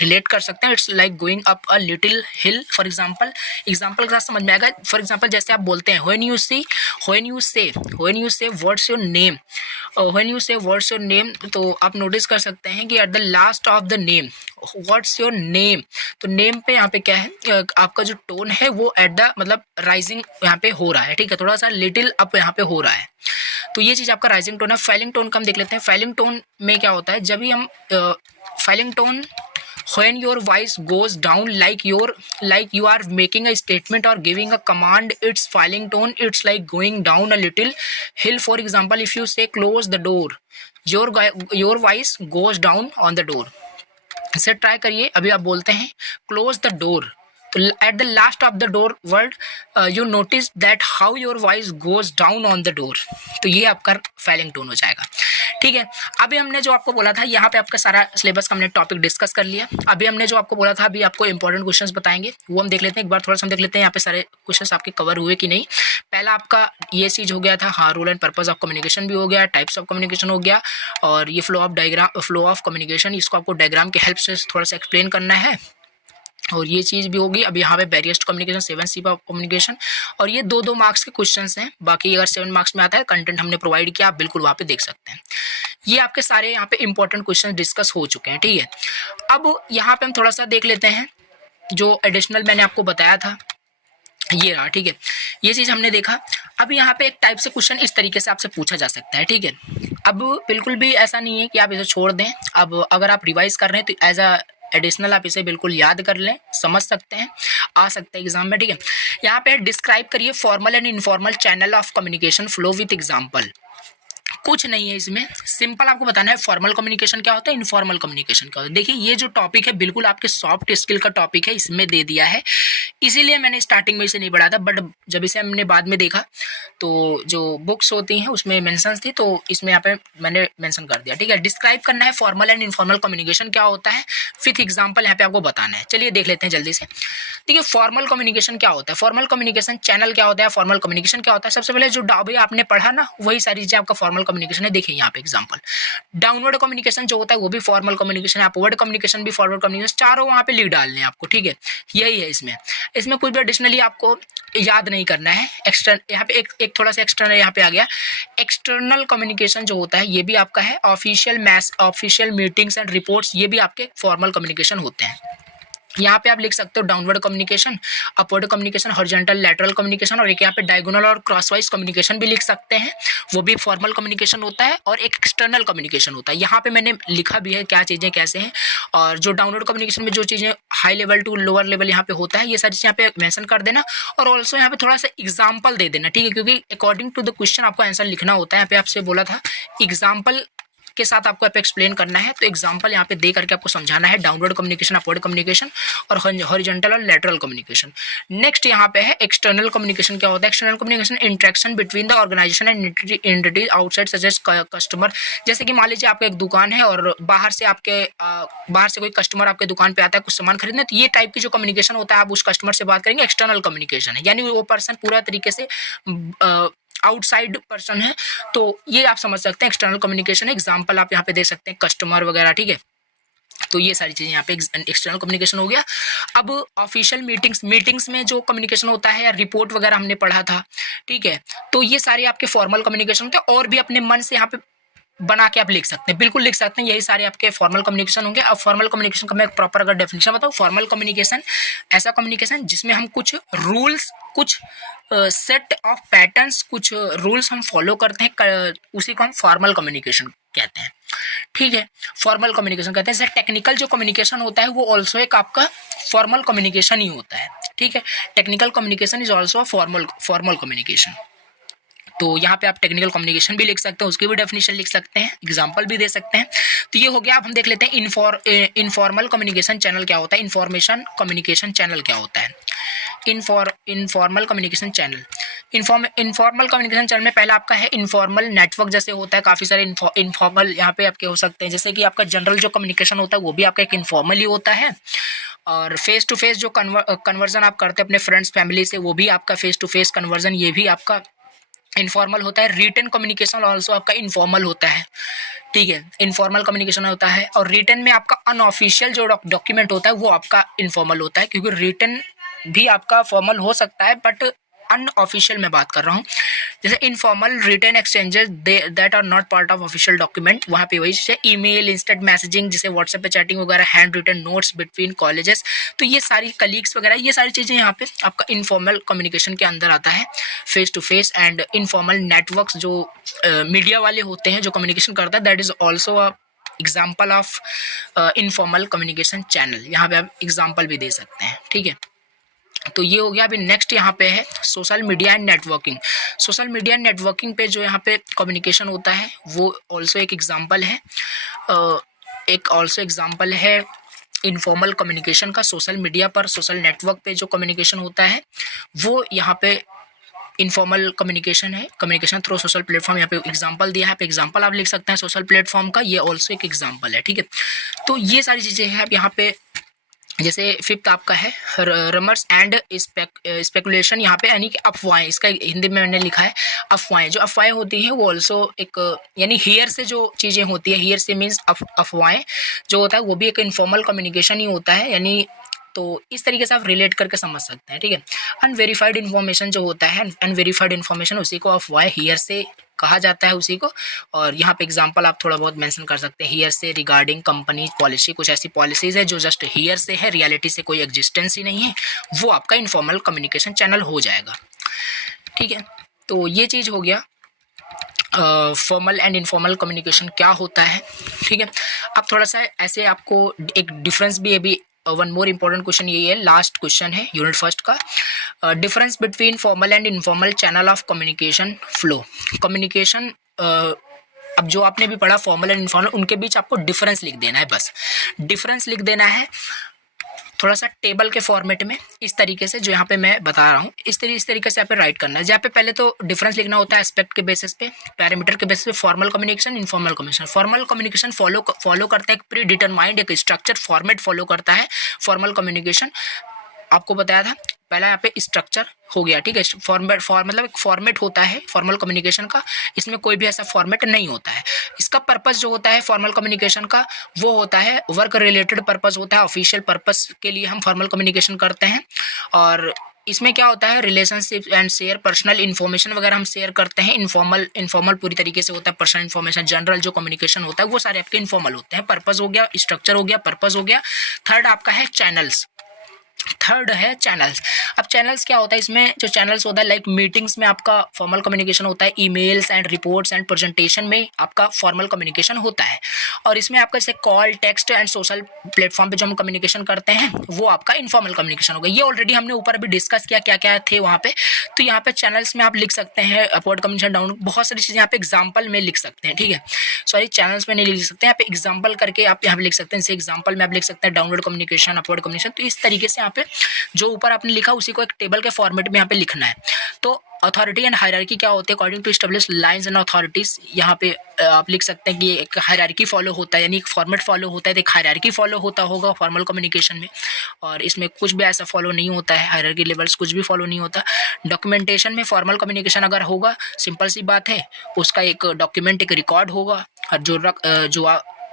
रिलेट कर सकते हैं, it's like going up a little hill. For example के साथ समझ में आएगा। फॉर एग्जांपल जैसे आप बोलते हैं व्हेन यू से what's your name, when you से व्हाट्स योर नेम, तो आप नोटिस कर सकते हैं कि at the last of the name what's your name, तो नेम पे यहाँ पे क्या है, आपका जो टोन है वो एट द मतलब राइजिंग यहाँ पे हो रहा है, ठीक है, थोड़ा सा लिटिल अप यहाँ पे हो रहा है, तो ये चीज़ आपका राइजिंग टोन है। फैलिंग टोन का हम देख लेते हैं। फैलिंग टोन में क्या होता है, जब भी हम falling tone when your voice goes down like you are making a statement or giving a command, it's falling tone, it's like going down a little hill. For example, if you say close the door, your voice goes down on the door. इसे try करिए। अभी आप बोलते हैं close the door, तो at the last of the door word you notice that how your voice goes down on the door, तो ये आपका फैलिंग टोन हो जाएगा, ठीक है। अभी हमने जो आपको बोला था, यहाँ पे आपका सारा सिलेबस का हमने टॉपिक डिस्कस कर लिया। अभी हमने जो आपको बोला था, अभी आपको इंपॉर्टेंट क्वेश्चंस बताएंगे, वो हम देख लेते हैं। एक बार थोड़ा सा हम देख लेते हैं यहाँ पे सारे क्वेश्चंस आपके कवर हुए कि नहीं। पहला आपका ये चीज़ हो गया था, हाँ, role and purpose of communication भी हो गया, टाइप्स ऑफ कम्युनिकेशन हो गया, और ये फ्लो ऑफ कम्युनिकेशन, इसको आपको डायग्राम के हेल्प से थोड़ा सा एक्सप्लेन करना है, और ये चीज़ भी होगी। अब यहाँ पे barriers to communication, 7C of communication, और ये 2-2 मार्क्स के क्वेश्चंस हैं। बाकी अगर 7 मार्क्स में आता है, कंटेंट हमने प्रोवाइड किया, आप बिल्कुल वहाँ पे देख सकते हैं। ये आपके सारे यहाँ पे इंपॉर्टेंट क्वेश्चन डिस्कस हो चुके हैं, ठीक है। अब यहाँ पे हम थोड़ा सा देख लेते हैं जो एडिशनल मैंने आपको बताया था, ये रहा, ठीक है, ये चीज़ हमने देखा। अब यहाँ पे एक टाइप से क्वेश्चन इस तरीके से आपसे पूछा जा सकता है, ठीक है। अब बिल्कुल भी ऐसा नहीं है कि आप इसे छोड़ दें। अब अगर आप रिवाइज कर रहे हैं तो एज अ एडिशनल आप इसे बिल्कुल याद कर लें, समझ सकते हैं, आ सकता है एग्जाम में, ठीक है। यहाँ पे डिस्क्राइब करिए formal and informal channel of communication flow with example. कुछ नहीं है इसमें, सिंपल आपको बताना है फॉर्मल कम्युनिकेशन क्या होता है, इनफॉर्मल कम्युनिकेशन क्या होता है। देखिए ये जो टॉपिक है बिल्कुल आपके सॉफ्ट स्किल का टॉपिक है, इसमें दे दिया है, इसीलिए मैंने स्टार्टिंग में इसे नहीं पढ़ा था, बट जब इसे हमने बाद में देखा तो जो बुक्स होती हैं उसमें मेंशंस थी, तो इसमें यहाँ पे मैंने मेंशन कर दिया। ठीक है, डिस्क्राइब करना है फॉर्मल एंड इनफॉर्मल कम्युनिकेशन क्या होता है, विथ एग्जांपल यहाँ पे आपको बताना है। चलिए देख लेते हैं जल्दी से। देखिए फॉर्मल कम्युनिकेशन क्या होता है, फॉर्मल कम्युनिकेशन चैनल क्या होता है, फॉर्मल कम्युनिकेशन क्या होता है। सबसे पहले जो अभी आपने पढ़ा ना वही सारी चीजें आपका फॉर्मल कम्युनिकेशन है। देखिए यहाँ पे एग्जांपल, डाउनवर्ड कम्युनिकेशन जो होता है वो भी फॉर्मल कम्युनिकेशन है, अपवर्ड कम्युनिकेशन भी फॉरवर्ड कम्युनिकेशन, चारों वहाँ पे लिख डालने हैं आपको। ठीक है, यही है इसमें, इसमें कुछ भी एडिशनली आपको याद नहीं करना है। एक्सटर्नल यहाँ पे एक थोड़ा सा एक्सटर्नल यहाँ पे आ गया। एक्सटर्नल कम्युनिकेशन जो होता है ये भी आपका है, ऑफिशियल मीटिंग्स एंड रिपोर्ट्स, ये भी आपके फॉर्मल कम्युनिकेशन होते हैं। यहाँ पे आप लिख सकते हो downward communication, upward communication, horizontal lateral communication, और एक यहाँ पे डायगोनल और क्रॉसवाइज कम्युनिकेशन भी लिख सकते हैं, वो भी फॉर्मल कम्युनिकेशन होता है। और एक एक्सटर्नल कम्युनिकेशन होता है, यहाँ पे मैंने लिखा भी है क्या चीज़ें कैसे हैं। और जो डाउनवर्ड कम्युनिकेशन में जो चीज़ें high level to lower level यहाँ पे होता है, ये सारी चीज़ें यहाँ पे मेंशन कर देना। और ऑल्सो यहाँ पे थोड़ा सा एग्जाम्पल दे देना। ठीक है, क्योंकि अकॉर्डिंग टू द क्वेश्चन आपको आंसर लिखना होता है। यहाँ पे आपसे बोला था एग्जाम्पल के साथ आपको यहाँ पे एक्सप्लेन करना है, तो एग्जांपल यहाँ पे दे करके आपको समझाना है डाउनवर्ड कम्युनिकेशन, अपवर्ड कम्युनिकेशन और हॉरिजॉन्टल और लैटरल कम्युनिकेशन। नेक्स्ट यहाँ पे है एक्सटर्नल कम्युनिकेशन क्या होता है। External communication interaction between the organization and entities outside such as customer. जैसे कि मान लीजिए आपका एक दुकान है और बाहर से कोई कस्टमर आपके दुकान पे आता है कुछ सामान खरीदने, तो ये टाइप की जो कम्युनिकेशन होता है आप उस कस्टमर से बात करेंगे, एक्सटर्नल कम्युनिकेशन है, यानी वो पर्सन पूरा तरीके से आउटसाइड पर्सन है। तो ये आप समझ सकते हैं एक्सटर्नल कम्युनिकेशन। एग्जांपल आप यहाँ पे दे सकते हैं कस्टमर वगैरह। ठीक है, तो ये सारी चीजें यहाँ पे एक्सटर्नल कम्युनिकेशन हो गया। अब ऑफिशियल मीटिंग्स में जो कम्युनिकेशन होता है या रिपोर्ट वगैरह हमने पढ़ा था। ठीक है, तो ये सारे आपके फॉर्मल कम्युनिकेशन होते हैं, और भी अपने मन से यहाँ पे बना के आप लिख सकते हैं, बिल्कुल लिख सकते हैं, यही सारे आपके फॉर्मल कम्युनिकेशन होंगे। अब फॉर्मल कम्युनिकेशन का मैं प्रॉपर अगर डेफिनेशन बताऊँ, फॉर्मल कम्युनिकेशन ऐसा कम्युनिकेशन जिसमें हम कुछ रूल्स, कुछ सेट ऑफ पैटर्न्स, कुछ रूल्स हम फॉलो करते हैं, उसी को हम फॉर्मल कम्युनिकेशन कहते हैं। ठीक है, फॉर्मल कम्युनिकेशन कहते हैं। जैसे टेक्निकल जो कम्युनिकेशन होता है वो ऑल्सो एक आपका फॉर्मल कम्युनिकेशन ही होता है। ठीक है, technical communication is also formal communication. तो यहाँ पे आप टेक्निकल कम्युनिकेशन भी लिख सकते हैं, उसकी भी डेफिनेशन लिख सकते हैं, एग्जांपल भी दे सकते हैं। तो ये हो गया। अब हम देख लेते हैं इनफॉर्मल कम्युनिकेशन चैनल क्या होता है, इन्फॉर्मेशन कम्युनिकेशन चैनल क्या होता है। Informal communication channel, informal communication channel में पहला आपका है इनफॉर्मल नेटवर्क। जैसे होता है काफ़ी सारे इनफॉर्मल यहाँ पे आपके हो सकते हैं, जैसे कि आपका जनरल जो कम्युनिकेशन होता है वो भी आपका एक इनफॉर्मल ही होता है। और फेस टू फेस जो कन्वर्जन आप करते हैं अपने फ्रेंड्स फैमिली से, वो भी आपका फेस टू फेस कन्वर्जन, ये भी आपका इनफॉर्मल होता है। रिटन कम्युनिकेशन ऑल्सो आपका इनफॉर्मल होता है। ठीक है, इनफॉर्मल कम्युनिकेशन होता है। और रिटन में आपका अनऑफिशियल जो डॉक्यूमेंट होता है वो आपका इनफॉर्मल होता है, क्योंकि रिटन भी आपका फॉर्मल हो सकता है, बट अनऑफिशियल में बात कर रहा हूँ। जैसे informal written exchanges that are not part of official document, वहाँ पे वही जैसे ईमेल, इंस्टेंट मैसेजिंग, जैसे व्हाट्सएप पे चैटिंग वगैरह, hand written notes between colleagues, तो ये सारी कलीग्स वगैरह, ये सारी चीज़ें यहाँ पे आपका इनफॉर्मल कम्युनिकेशन के अंदर आता है, face to face. And informal networks जो मीडिया वाले होते हैं जो कम्युनिकेशन करता है, that is also a example of informal communication channel. यहाँ पे आप एग्जाम्पल भी दे सकते हैं। ठीक है, तो ये हो गया। अभी नेक्स्ट यहाँ पे है social media and networking. Social media and networking पे जो यहाँ पे कम्युनिकेशन होता है वो ऑल्सो एक एग्जांपल है, इनफॉर्मल कम्युनिकेशन का। सोशल मीडिया पर, सोशल नेटवर्क पे जो कम्युनिकेशन होता है वो यहाँ पे इनफॉर्मल कम्युनिकेशन है, कम्युनिकेशन थ्रू सोशल प्लेटफॉर्म। यहाँ पे एग्जांपल दिया है, एग्जांपल आप लिख सकते हैं सोशल प्लेटफॉर्म का, ये ऑल्सो एक एग्जांपल है। ठीक है, तो ये सारी चीज़ें हैं यहाँ पे। जैसे फिफ्थ आपका है रमर्स एंड स्पेकुलेशन, यहाँ पे यानी कि अफवाहें, इसका हिंदी में मैंने लिखा है अफवाहें। जो अफवाहें होती हैं वो ऑल्सो एक यानी हियर से जो चीज़ें होती है, हियर से मीन्स अफवाहें जो होता है वो भी एक इनफॉर्मल कम्युनिकेशन ही होता है, यानी तो इस तरीके से आप रिलेट करके समझ सकते हैं। ठीक है, अनवेरीफाइड इन्फॉर्मेशन जो होता है, अनवेरीफाइड इन्फॉर्मेशन उसी को अफवाह हियर से कहा जाता है उसी को। और यहाँ पे एग्जांपल आप थोड़ा बहुत मेंशन कर सकते हैं, हियर से रिगार्डिंग कंपनी पॉलिसी, कुछ ऐसी पॉलिसीज है जो जस्ट हियर से है, रियलिटी से कोई एग्जिस्टेंस ही नहीं है, वो आपका इनफॉर्मल कम्युनिकेशन चैनल हो जाएगा। ठीक है, तो ये चीज़ हो गया फॉर्मल एंड इनफॉर्मल कम्युनिकेशन क्या होता है। ठीक है, अब थोड़ा सा ऐसे आपको एक डिफरेंस भी अभी वन मोर इम्पोर्टेंट क्वेश्चन यही है, लास्ट क्वेश्चन है यूनिट फर्स्ट का। Difference between formal and informal channel of communication flow. Communication अब जो आपने भी पढ़ा फॉर्मल एंड इनफॉर्मल, उनके बीच आपको डिफरेंस लिख देना है, बस डिफरेंस लिख देना है थोड़ा सा टेबल के फॉर्मेट में, इस तरीके से जो यहाँ पे मैं बता रहा हूँ, इस तरीके से यहाँ पे राइट करना है। जहाँ पे पहले तो डिफरेंस लिखना होता है एस्पेक्ट के बेसिस पे, पैरामीटर के बेसिस पे, formal communication, informal communication. Formal communication follow करता है एक प्री डिटरमाइंड एक स्ट्रक्चर फॉर्मेट फॉलो करता है फॉर्मल कम्युनिकेशन। आपको बताया था पहला यहाँ पे स्ट्रक्चर हो गया, ठीक है। मतलब एक फॉर्मेट होता है फॉर्मल कम्युनिकेशन का, इसमें कोई भी ऐसा फॉर्मेट नहीं होता है। इसका पर्पस जो होता है फॉर्मल कम्युनिकेशन का वो होता है वर्क रिलेटेड पर्पस होता है, ऑफिशियल पर्पस के लिए हम फॉर्मल कम्युनिकेशन करते हैं। और इसमें क्या होता है relationship and share personal information वगैरह हम शेयर करते हैं। इनफॉर्मल पूरी तरीके से होता है, पर्सनल इन्फॉर्मेशन जनरल जो कम्युनिकेशन होता है वो सारे आपके इनफॉर्मल होते हैं। पर्पस हो गया, स्ट्रक्चर हो गया, पर्पस हो गया। थर्ड आपका है चैनल्स, थर्ड है चैनल्स। अब चैनल्स क्या होता है, इसमें जो चैनल्स होता है लाइक मीटिंग्स में आपका फॉर्मल कम्युनिकेशन होता है, emails and reports and presentation में आपका फॉर्मल कम्युनिकेशन होता है। और इसमें आपका जैसे call, text and social platform पे जो हम कम्युनिकेशन करते हैं वो आपका इनफॉर्मल कम्युनिकेशन होगा। ये ऑलरेडी हमने ऊपर अभी डिस्कस किया क्या क्या थे वहाँ पे। तो यहाँ पे चैनल्स में आप लिख सकते हैं अपवर्ड कम्युनिकेशन, डाउन, बहुत सारी चीज़ें यहाँ पे एग्जाम्पल में लिख सकते हैं, ठीक है। सॉरी चैनल्स में नहीं लिख सकते, यहाँ पे एग्जाम्पल करके आप यहाँ पे लिख सकते हैं। जैसे एग्जाम्पल में आप लिख सकते हैं डाउनलोड कम्युनिकेशन, अपवर्ड कम्युनिकेशन। तो इस तरीके से यहाँ पे जो ऊपर आपने लिखा उसी को एक टेबल के फॉर्मेट में यहाँ पे लिखना है। तो अथॉरिटी एंड हायरार्की क्या होते हैं, according to establish lines and authorities, यहाँ पे आप लिख सकते हैं कि एक हायरार्की फॉलो होता है, यानी एक फॉर्मेट फॉलो होता है, तो एक हायरार्की फॉलो होता होगा फॉर्मल कम्युनिकेशन में। और इसमें कुछ भी ऐसा फॉलो नहीं होता है, हायरार्की लेवल्स कुछ भी फॉलो नहीं होता। डॉक्यूमेंटेशन में फॉर्मल कम्युनिकेशन अगर होगा, सिंपल सी बात है, उसका एक डॉक्यूमेंट एक रिकॉर्ड होगा, और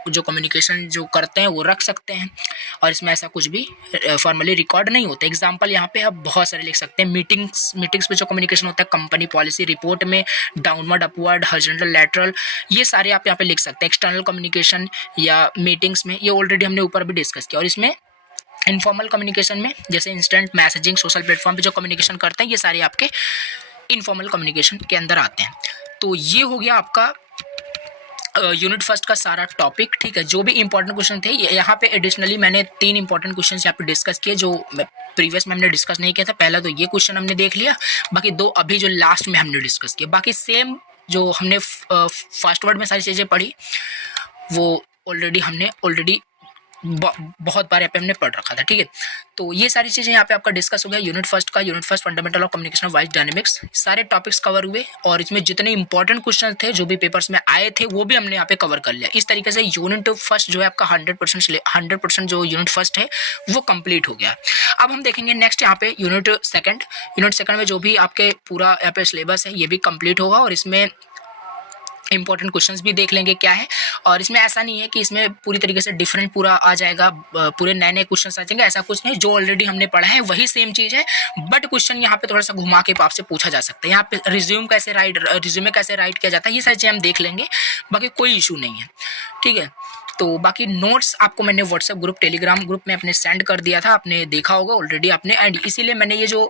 जो कम्युनिकेशन जो करते हैं वो रख सकते हैं। और इसमें ऐसा कुछ भी फॉर्मली रिकॉर्ड नहीं होता। एग्जांपल यहाँ पे आप बहुत सारे लिख सकते हैं। मीटिंग्स पे जो कम्युनिकेशन होता है, कंपनी पॉलिसी रिपोर्ट में डाउनवर्ड, अपवर्ड, हॉरिजॉन्टल, लैटरल, ये सारे आप यहाँ पे लिख सकते हैं। एक्सटर्नल कम्युनिकेशन या मीटिंग्स में, ये ऑलरेडी हमने ऊपर भी डिस्कस किया। और इसमें इनफॉर्मल कम्युनिकेशन में जैसे इंस्टेंट मैसेजिंग, सोशल प्लेटफॉर्म पे जो कम्युनिकेशन करते हैं, ये सारे आपके इनफॉर्मल कम्युनिकेशन के अंदर आते हैं। तो ये हो गया आपका यूनिट फर्स्ट का सारा टॉपिक, ठीक है। जो भी इंपॉर्टेंट क्वेश्चन थे यहाँ पे एडिशनली मैंने 3 इंपॉर्टेंट क्वेश्चन यहाँ पे डिस्कस किए जो प्रीवियस में हमने डिस्कस नहीं किया था। पहला तो ये क्वेश्चन हमने देख लिया, बाकी 2 अभी जो लास्ट में हमने डिस्कस किया। बाकी सेम जो हमने फर्स्ट वर्ड में सारी चीज़ें पढ़ी वो ऑलरेडी बहुत बार यहाँ पे हमने पढ़ रखा था, ठीक है। तो ये सारी चीज़ें यहाँ पे आपका डिस्कस हो गया unit first fundamental of communication wise dynamics, सारे टॉपिक्स कवर हुए। और इसमें जितने इंपॉर्टेंट क्वेश्चन थे जो भी पेपर्स में आए थे वो भी हमने यहाँ पे कवर कर लिया। इस तरीके से यूनिट फर्स्ट जो है आपका 100% जो यूनिट फर्स्ट है वो कंप्लीट हो गया। अब हम देखेंगे नेक्स्ट यहाँ पे यूनिट सेकंड में जो भी आपके पूरा यहाँ पे सिलेबस है ये भी कंप्लीट होगा। और इसमें इंपॉर्टेंट क्वेश्चंस भी देख लेंगे क्या है। और इसमें ऐसा नहीं है कि इसमें पूरी तरीके से डिफरेंट पूरा आ जाएगा, पूरे नए नए क्वेश्चंस आ जाएंगे, ऐसा कुछ नहीं। जो ऑलरेडी हमने पढ़ा है वही सेम चीज़ है, बट क्वेश्चन यहाँ पे थोड़ा सा घुमा के आपसे पूछा जा सकता है। यहाँ पे रिज्यूमे कैसे राइट किया जाता है, ये सारी चीज़ें हम देख लेंगे, बाकी कोई इशू नहीं है, ठीक है। तो बाकी नोट्स आपको मैंने व्हाट्सएप ग्रुप, टेलीग्राम ग्रुप में अपने सेंड कर दिया था, आपने देखा होगा ऑलरेडी आपने। एंड इसीलिए मैंने ये जो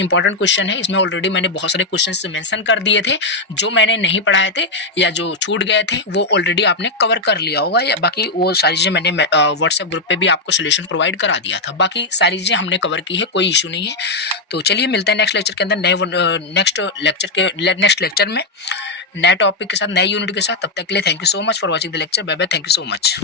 इंपॉर्टेंट क्वेश्चन है इसमें ऑलरेडी मैंने बहुत सारे क्वेश्चन मेंशन कर दिए थे, जो मैंने नहीं पढ़ाए थे या जो छूट गए थे वो ऑलरेडी आपने कवर कर लिया होगा। या बाकी वो सारी चीज़ें मैंने व्हाट्सएप ग्रुप पे भी आपको सोल्यूशन प्रोवाइड करा दिया था। बाकी सारी चीज़ें हमने कवर की है, कोई इशू नहीं है। तो चलिए मिलते हैं नेक्स्ट लेक्चर के अंदर, नेक्स्ट लेक्चर में नए टॉपिक के साथ, नए यूनिट के साथ। तब तक के लिए thank you so much for watching the lecture. Bye bye, thank you so much.